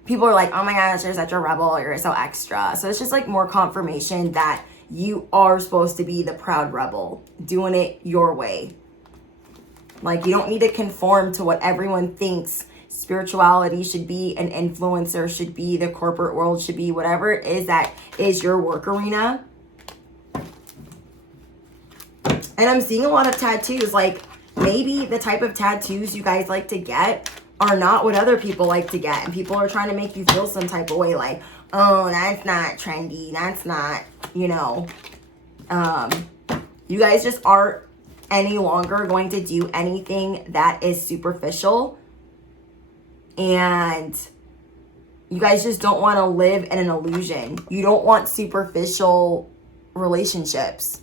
people are like, oh my gosh, you're such a rebel, you're so extra. So it's just like more confirmation that you are supposed to be the proud rebel, doing it your way. Like you don't need to conform to what everyone thinks spirituality should be, an influencer should be, the corporate world should be, whatever it is that is your work arena. And I'm seeing a lot of tattoos, like maybe the type of tattoos you guys like to get are not what other people like to get. And people are trying to make you feel some type of way, like, oh, that's not trendy. That's not, you know, you guys just aren't any longer going to do anything that is superficial. And you guys just don't want to live in an illusion. You don't want superficial relationships.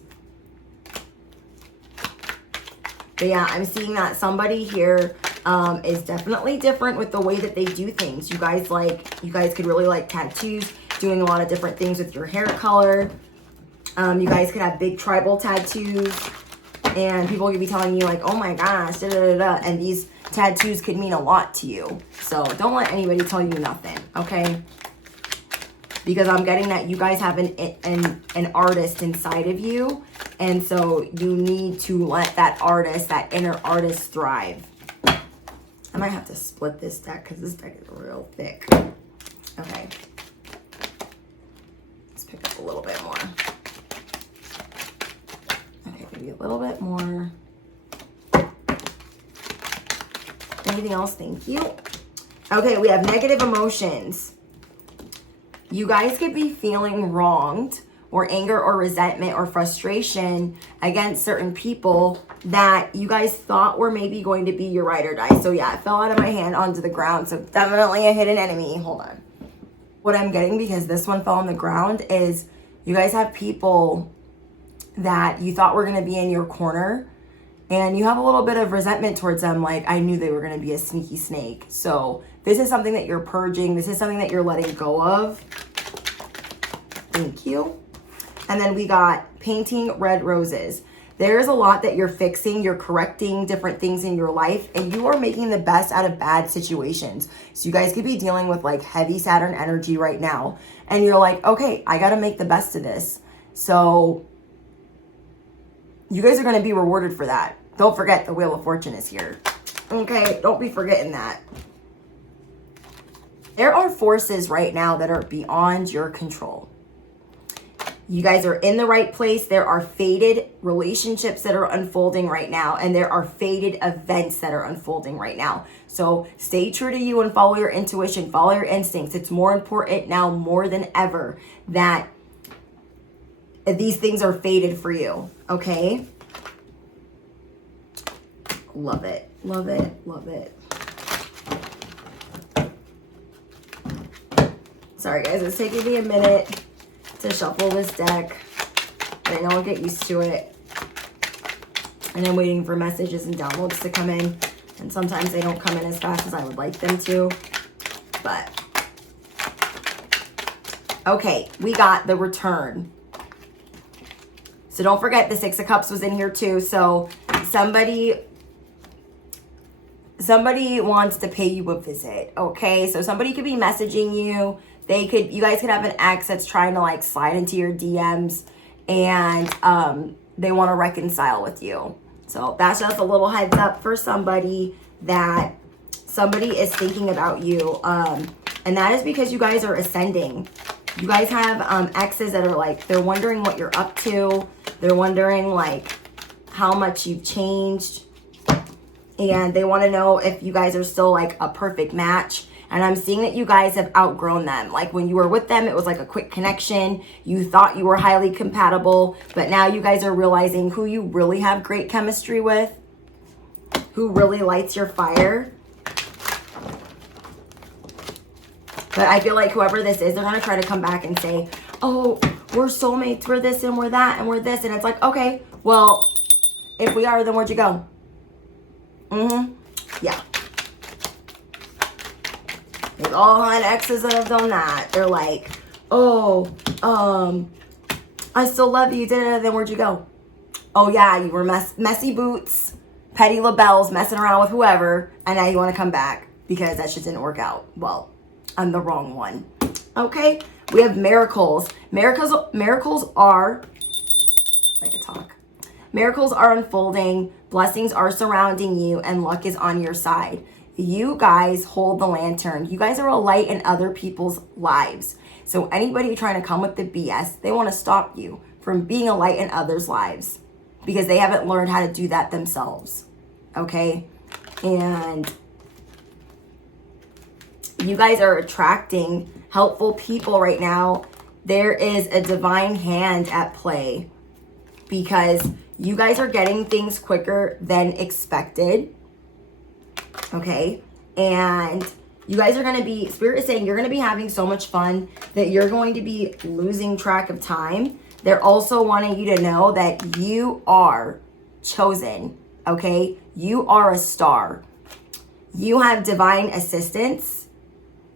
But yeah, I'm seeing that somebody here is definitely different with the way that they do things. You guys could really like tattoos, doing a lot of different things with your hair color. You guys could have big tribal tattoos, and people could be telling you like, oh my gosh, da da da da, and these tattoos could mean a lot to you. So don't let anybody tell you nothing, okay? Because I'm getting that you guys have an artist inside of you, and so you need to let that artist, that inner artist, thrive. I might have to split this deck because this deck is real thick. Okay. Let's pick up a little bit more. Okay, maybe a little bit more. Anything else? Thank you. Okay, we have negative emotions. You guys could be feeling wronged, or anger or resentment or frustration against certain people that you guys thought were maybe going to be your ride or die. So yeah, it fell out of my hand onto the ground. So definitely a hidden enemy. Hold on. What I'm getting, because this one fell on the ground, is you guys have people that you thought were going to be in your corner, and you have a little bit of resentment towards them. Like, I knew they were going to be a sneaky snake. So this is something that you're purging. This is something that you're letting go of. Thank you. And then we got painting red roses. There's a lot that you're fixing. You're correcting different things in your life, and you are making the best out of bad situations. So you guys could be dealing with like heavy Saturn energy right now, and you're like, okay, I got to make the best of this. So you guys are going to be rewarded for that. Don't forget the Wheel of Fortune is here. Okay, don't be forgetting that. There are forces right now that are beyond your control. You guys are in the right place. There are fated relationships that are unfolding right now, and there are fated events that are unfolding right now. So stay true to you and follow your intuition, follow your instincts. It's more important now more than ever that these things are fated for you, okay? Love it, love it, love it. Sorry guys, it's taking me a minute to shuffle this deck, but I know I'll get used to it. And I'm waiting for messages and downloads to come in, and sometimes they don't come in as fast as I would like them to, but okay, we got the Return. So don't forget the Six of Cups was in here too. So somebody wants to pay you a visit, okay? So somebody could be messaging you. You guys could have an ex that's trying to like slide into your DMs, and they want to reconcile with you. So that's just a little heads up for somebody, that somebody is thinking about you. And that is because you guys are ascending. You guys have exes that are like, they're wondering what you're up to. They're wondering like how much you've changed. And they want to know if you guys are still like a perfect match. And I'm seeing that you guys have outgrown them. Like when you were with them, it was like a quick connection. You thought you were highly compatible, but now you guys are realizing who you really have great chemistry with, who really lights your fire. But I feel like whoever this is, they're going to try to come back and say, oh, we're soulmates, we're this and we're that and we're this. And it's like, okay, well, if we are, then where'd you go? Yeah. They've all had exes that have done that. They're like, oh, I still love you, then where'd you go? Oh yeah, you were messy boots, petty labels, messing around with whoever, and now you want to come back because that shit didn't work out. Well, I'm the wrong one. Okay, we have miracles. Miracles are, I can talk. Miracles are unfolding, blessings are surrounding you, and luck is on your side. You guys hold the lantern. You guys are a light in other people's lives. So anybody trying to come with the BS, they want to stop you from being a light in others' lives because they haven't learned how to do that themselves. okay? And you guys are attracting helpful people right now. There is a divine hand at play because you guys are getting things quicker than expected, okay? And you guys are going to be, Spirit is saying you're going to be having so much fun that you're going to be losing track of time. They're also wanting you to know that you are chosen, okay? You are a star. You have divine assistance.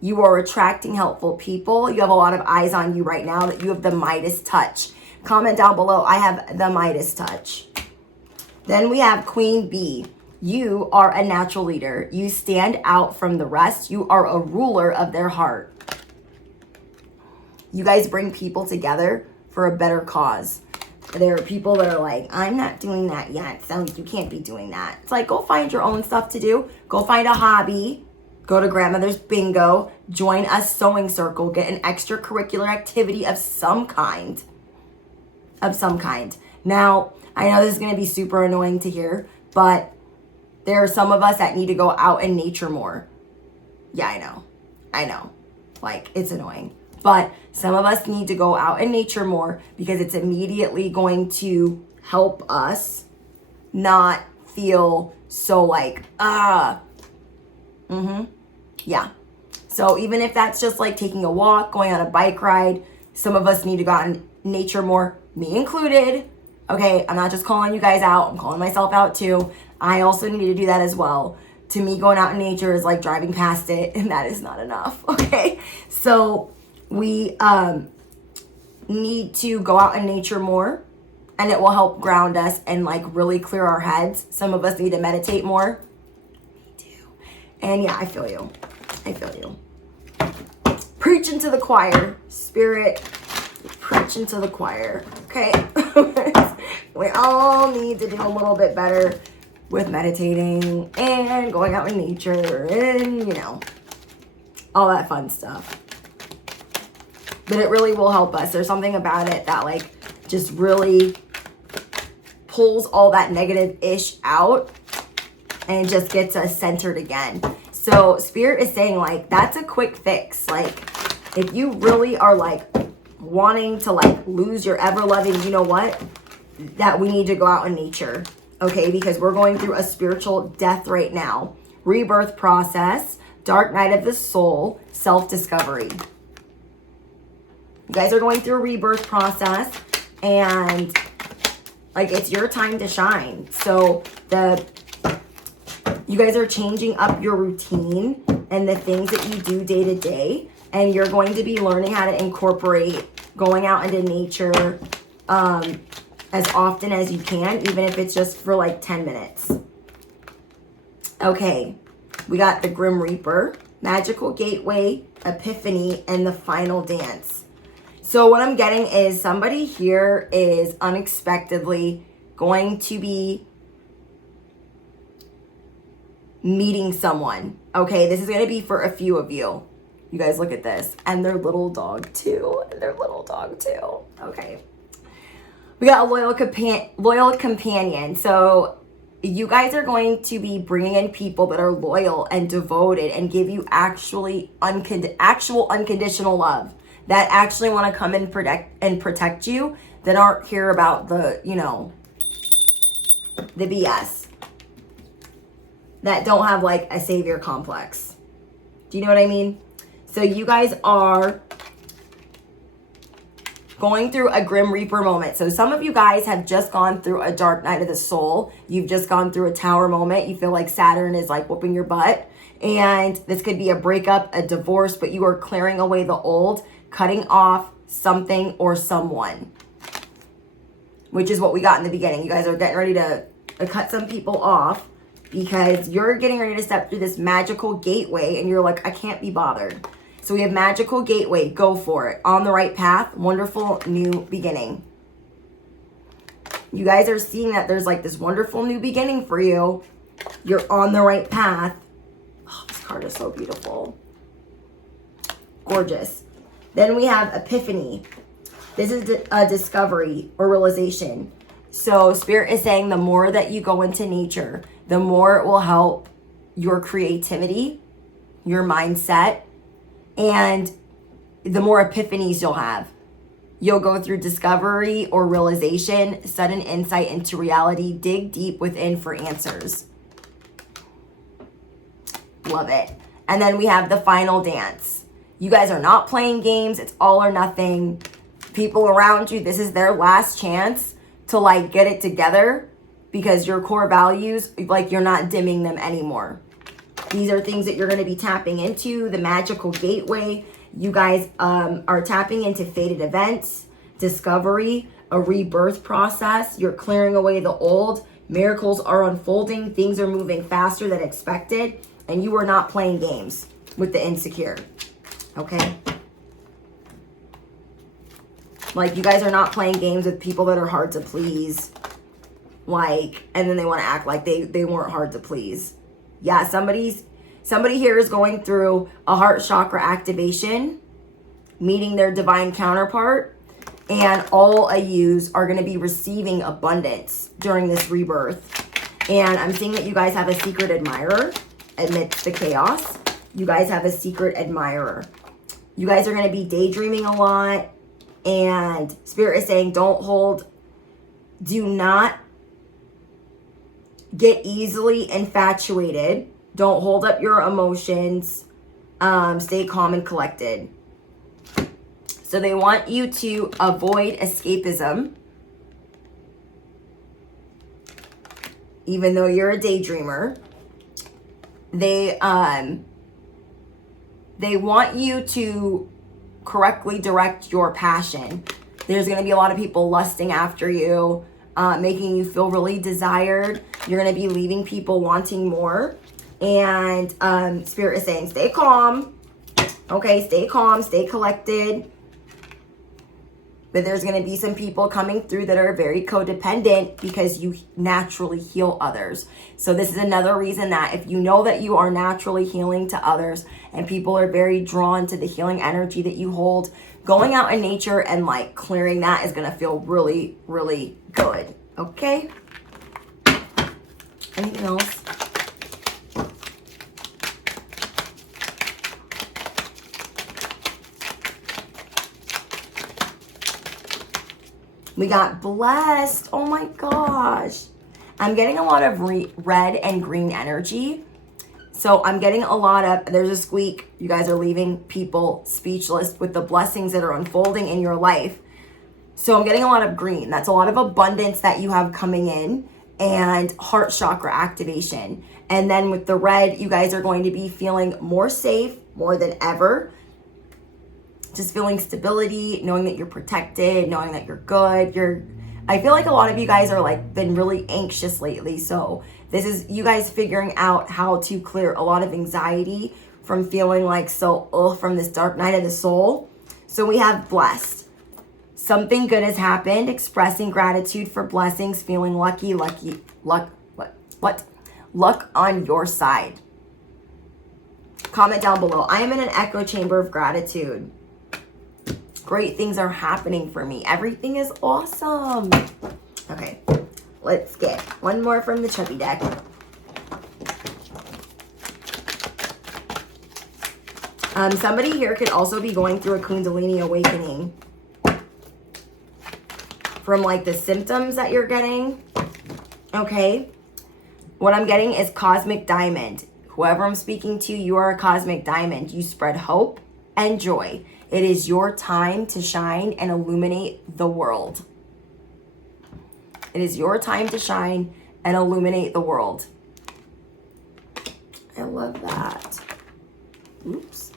You are attracting helpful people. You have a lot of eyes on you right now that you have the Midas touch. Comment down below, I have the Midas touch. Then we have Queen Bee. You are a natural leader. You stand out from the rest. You are a ruler of their heart. You guys bring people together for a better cause. There are people that are like, I'm not doing that yet, so you can't be doing that. It's like, go find your own stuff to do. Go find a hobby. Go to grandmother's bingo. Join a sewing circle. Get an extracurricular activity of some kind. Now, I know this is going to be super annoying to hear, but there are some of us that need to go out in nature more. Yeah, I know. Like, it's annoying. But some of us need to go out in nature more because it's immediately going to help us not feel so like, yeah. So even if that's just like taking a walk, going on a bike ride, some of us need to go out in nature more, me included. Okay, I'm not just calling you guys out, I'm calling myself out too. I also need to do that as well. To me, going out in nature is like driving past it, and that is not enough, okay? So we need to go out in nature more, and it will help ground us and like really clear our heads. Some of us need to meditate more. Me too. And yeah, I feel you. Preaching to the choir, Spirit. Preaching to the choir, okay? We all need to do a little bit better with meditating and going out in nature and, all that fun stuff. But it really will help us. There's something about it that like just really pulls all that negative-ish out and just gets us centered again. So Spirit is saying like, that's a quick fix. Like if you really are like wanting to like lose your ever-loving, you know what? That we need to go out in nature, okay? Because we're going through a spiritual death right now. Rebirth process, dark night of the soul, self-discovery. You guys are going through a rebirth process and like it's your time to shine. So you guys are changing up your routine and the things that you do day to day, and you're going to be learning how to incorporate going out into nature as often as you can, even if it's just for like 10 minutes. Okay, we got the Grim Reaper, Magical Gateway, Epiphany, and the Final Dance. So what I'm getting is somebody here is unexpectedly going to be meeting someone. Okay, this is going to be for a few of you. You guys look at this. And their little dog too. Okay. We got a loyal companion. So you guys are going to be bringing in people that are loyal and devoted and give you actual unconditional love. That actually want to come and protect you. That aren't here about the, the BS. That don't have like a savior complex. Do you know what I mean? So you guys are going through a Grim Reaper moment. So some of you guys have just gone through a dark night of the soul. You've just gone through a tower moment. You feel like Saturn is like whooping your butt. And this could be a breakup, a divorce, but you are clearing away the old, cutting off something or someone. Which is what we got in the beginning. You guys are getting ready to cut some people off because you're getting ready to step through this magical gateway and you're like, I can't be bothered. So we have magical gateway, go for it. On the right path, wonderful new beginning. You guys are seeing that there's like this wonderful new beginning for you. You're on the right path. Oh, this card is so beautiful. Gorgeous. Then we have Epiphany. This is a discovery or realization. So Spirit is saying the more that you go into nature, the more it will help your creativity, your mindset, and the more epiphanies you'll have. You'll go through discovery or realization, sudden insight into reality, dig deep within for answers. Love it. And then we have the final dance. You guys are not playing games. It's all or nothing. People around you, this is their last chance to like get it together, because your core values, like you're not dimming them anymore. These are things that you're going to be tapping into. The magical gateway. You guys are tapping into fated events, discovery, a rebirth process. You're clearing away the old. Miracles are unfolding. Things are moving faster than expected. And you are not playing games with the insecure. Okay? Like, you guys are not playing games with people that are hard to please. Like, and then they want to act like they weren't hard to please. Yeah, somebody here is going through a heart chakra activation, meeting their divine counterpart, and all of yous are going to be receiving abundance during this rebirth. And I'm seeing that you guys have a secret admirer amidst the chaos. You guys have a secret admirer. You guys are going to be daydreaming a lot, and Spirit is saying do not get easily infatuated. Don't hold up your emotions. Stay calm and collected. So they want you to avoid escapism. Even though you're a daydreamer. They want you to correctly direct your passion. There's going to be a lot of people lusting after you, making you feel really desired. You're going to be leaving people wanting more. And Spirit is saying, stay calm. Okay, stay calm, stay collected. But there's going to be some people coming through that are very codependent because you naturally heal others. So this is another reason that if you know that you are naturally healing to others and people are very drawn to the healing energy that you hold, going out in nature and like clearing that is going to feel really, really good. Okay? Anything else? We got blessed. Oh my gosh. I'm getting a lot of red and green energy. So I'm getting a lot of, there's a squeak. You guys are leaving people speechless with the blessings that are unfolding in your life. So I'm getting a lot of green. That's a lot of abundance that you have coming in, and heart chakra activation. And then with the red, you guys are going to be feeling more safe, more than ever. Just feeling stability, knowing that you're protected, knowing that you're good. I feel like a lot of you guys are like been really anxious lately. So this is you guys figuring out how to clear a lot of anxiety from feeling like from this dark night of the soul. So we have blessed. Something good has happened, expressing gratitude for blessings, feeling luck on your side. Comment down below. I am in an echo chamber of gratitude. Great things are happening for me. Everything is awesome. Okay, let's get one more from the Chubby deck. Somebody here could also be going through a Kundalini awakening from like the symptoms that you're getting. Okay, what I'm getting is cosmic diamond. Whoever I'm speaking to, you are a cosmic diamond. You spread hope and joy. It is your time to shine and illuminate the world. It is your time to shine and illuminate the world. I love that. Oops.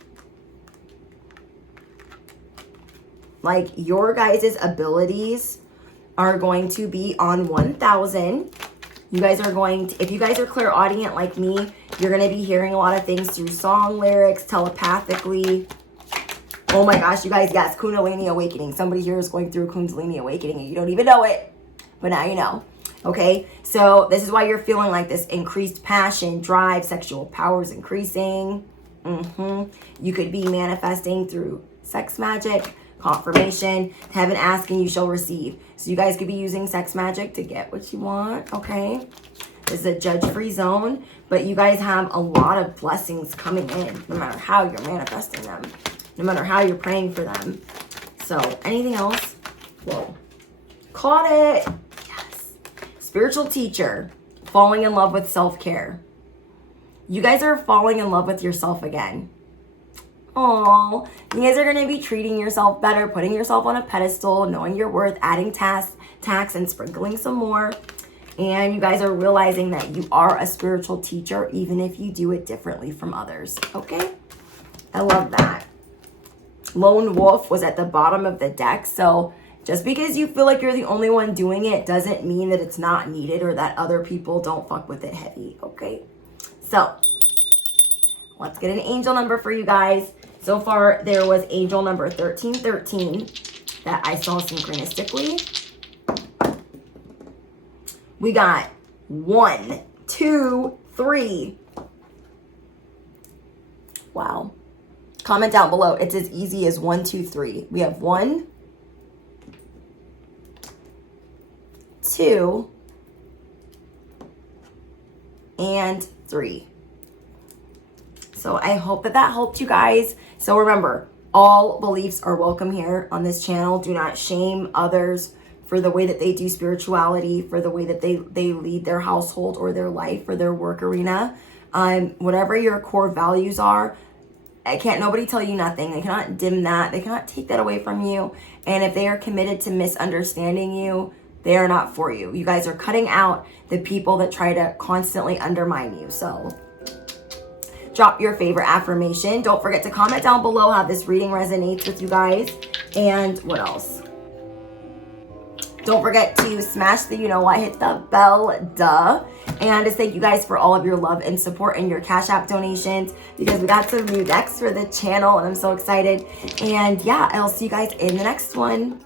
Like your guys' abilities are going to be on 1,000. You guys are going to, if you guys are clairaudient like me, you're going to be hearing a lot of things through song lyrics, telepathically. Oh my gosh, you guys, yes, Kundalini awakening. Somebody here is going through a Kundalini awakening and you don't even know it, but now you know. Okay, so this is why you're feeling like this increased passion, drive, sexual powers increasing. You could be manifesting through sex magic, confirmation, heaven asking, you shall receive. So you guys could be using sex magic to get what you want, okay? This is a judge-free zone, but you guys have a lot of blessings coming in, no matter how you're manifesting them, no matter how you're praying for them. So anything else? Whoa. Caught it. Yes. Spiritual teacher, falling in love with self-care. You guys are falling in love with yourself again. Oh, you guys are going to be treating yourself better, putting yourself on a pedestal, knowing your worth, adding tax, and sprinkling some more. And you guys are realizing that you are a spiritual teacher, even if you do it differently from others. Okay? I love that. Lone Wolf was at the bottom of the deck. So just because you feel like you're the only one doing it doesn't mean that it's not needed or that other people don't fuck with it heavy. Okay? So let's get an angel number for you guys. So far, there was angel number 1313 that I saw synchronistically. We got 1, 2, 3. Wow. Comment down below. It's as easy as 1, 2, 3. We have 1, 2, and 3. So I hope that helped you guys. So remember, all beliefs are welcome here on this channel. Do not shame others for the way that they do spirituality, for the way that they lead their household or their life or their work arena. Whatever your core values are, nobody tell you nothing. They cannot dim that. They cannot take that away from you. And if they are committed to misunderstanding you, they are not for you. You guys are cutting out the people that try to constantly undermine you. So drop your favorite affirmation. Don't forget to comment down below how this reading resonates with you guys. And what else? Don't forget to smash the hit the bell, duh. And just thank you guys for all of your love and support and your Cash App donations, because we got some new decks for the channel and I'm so excited. And yeah, I'll see you guys in the next one.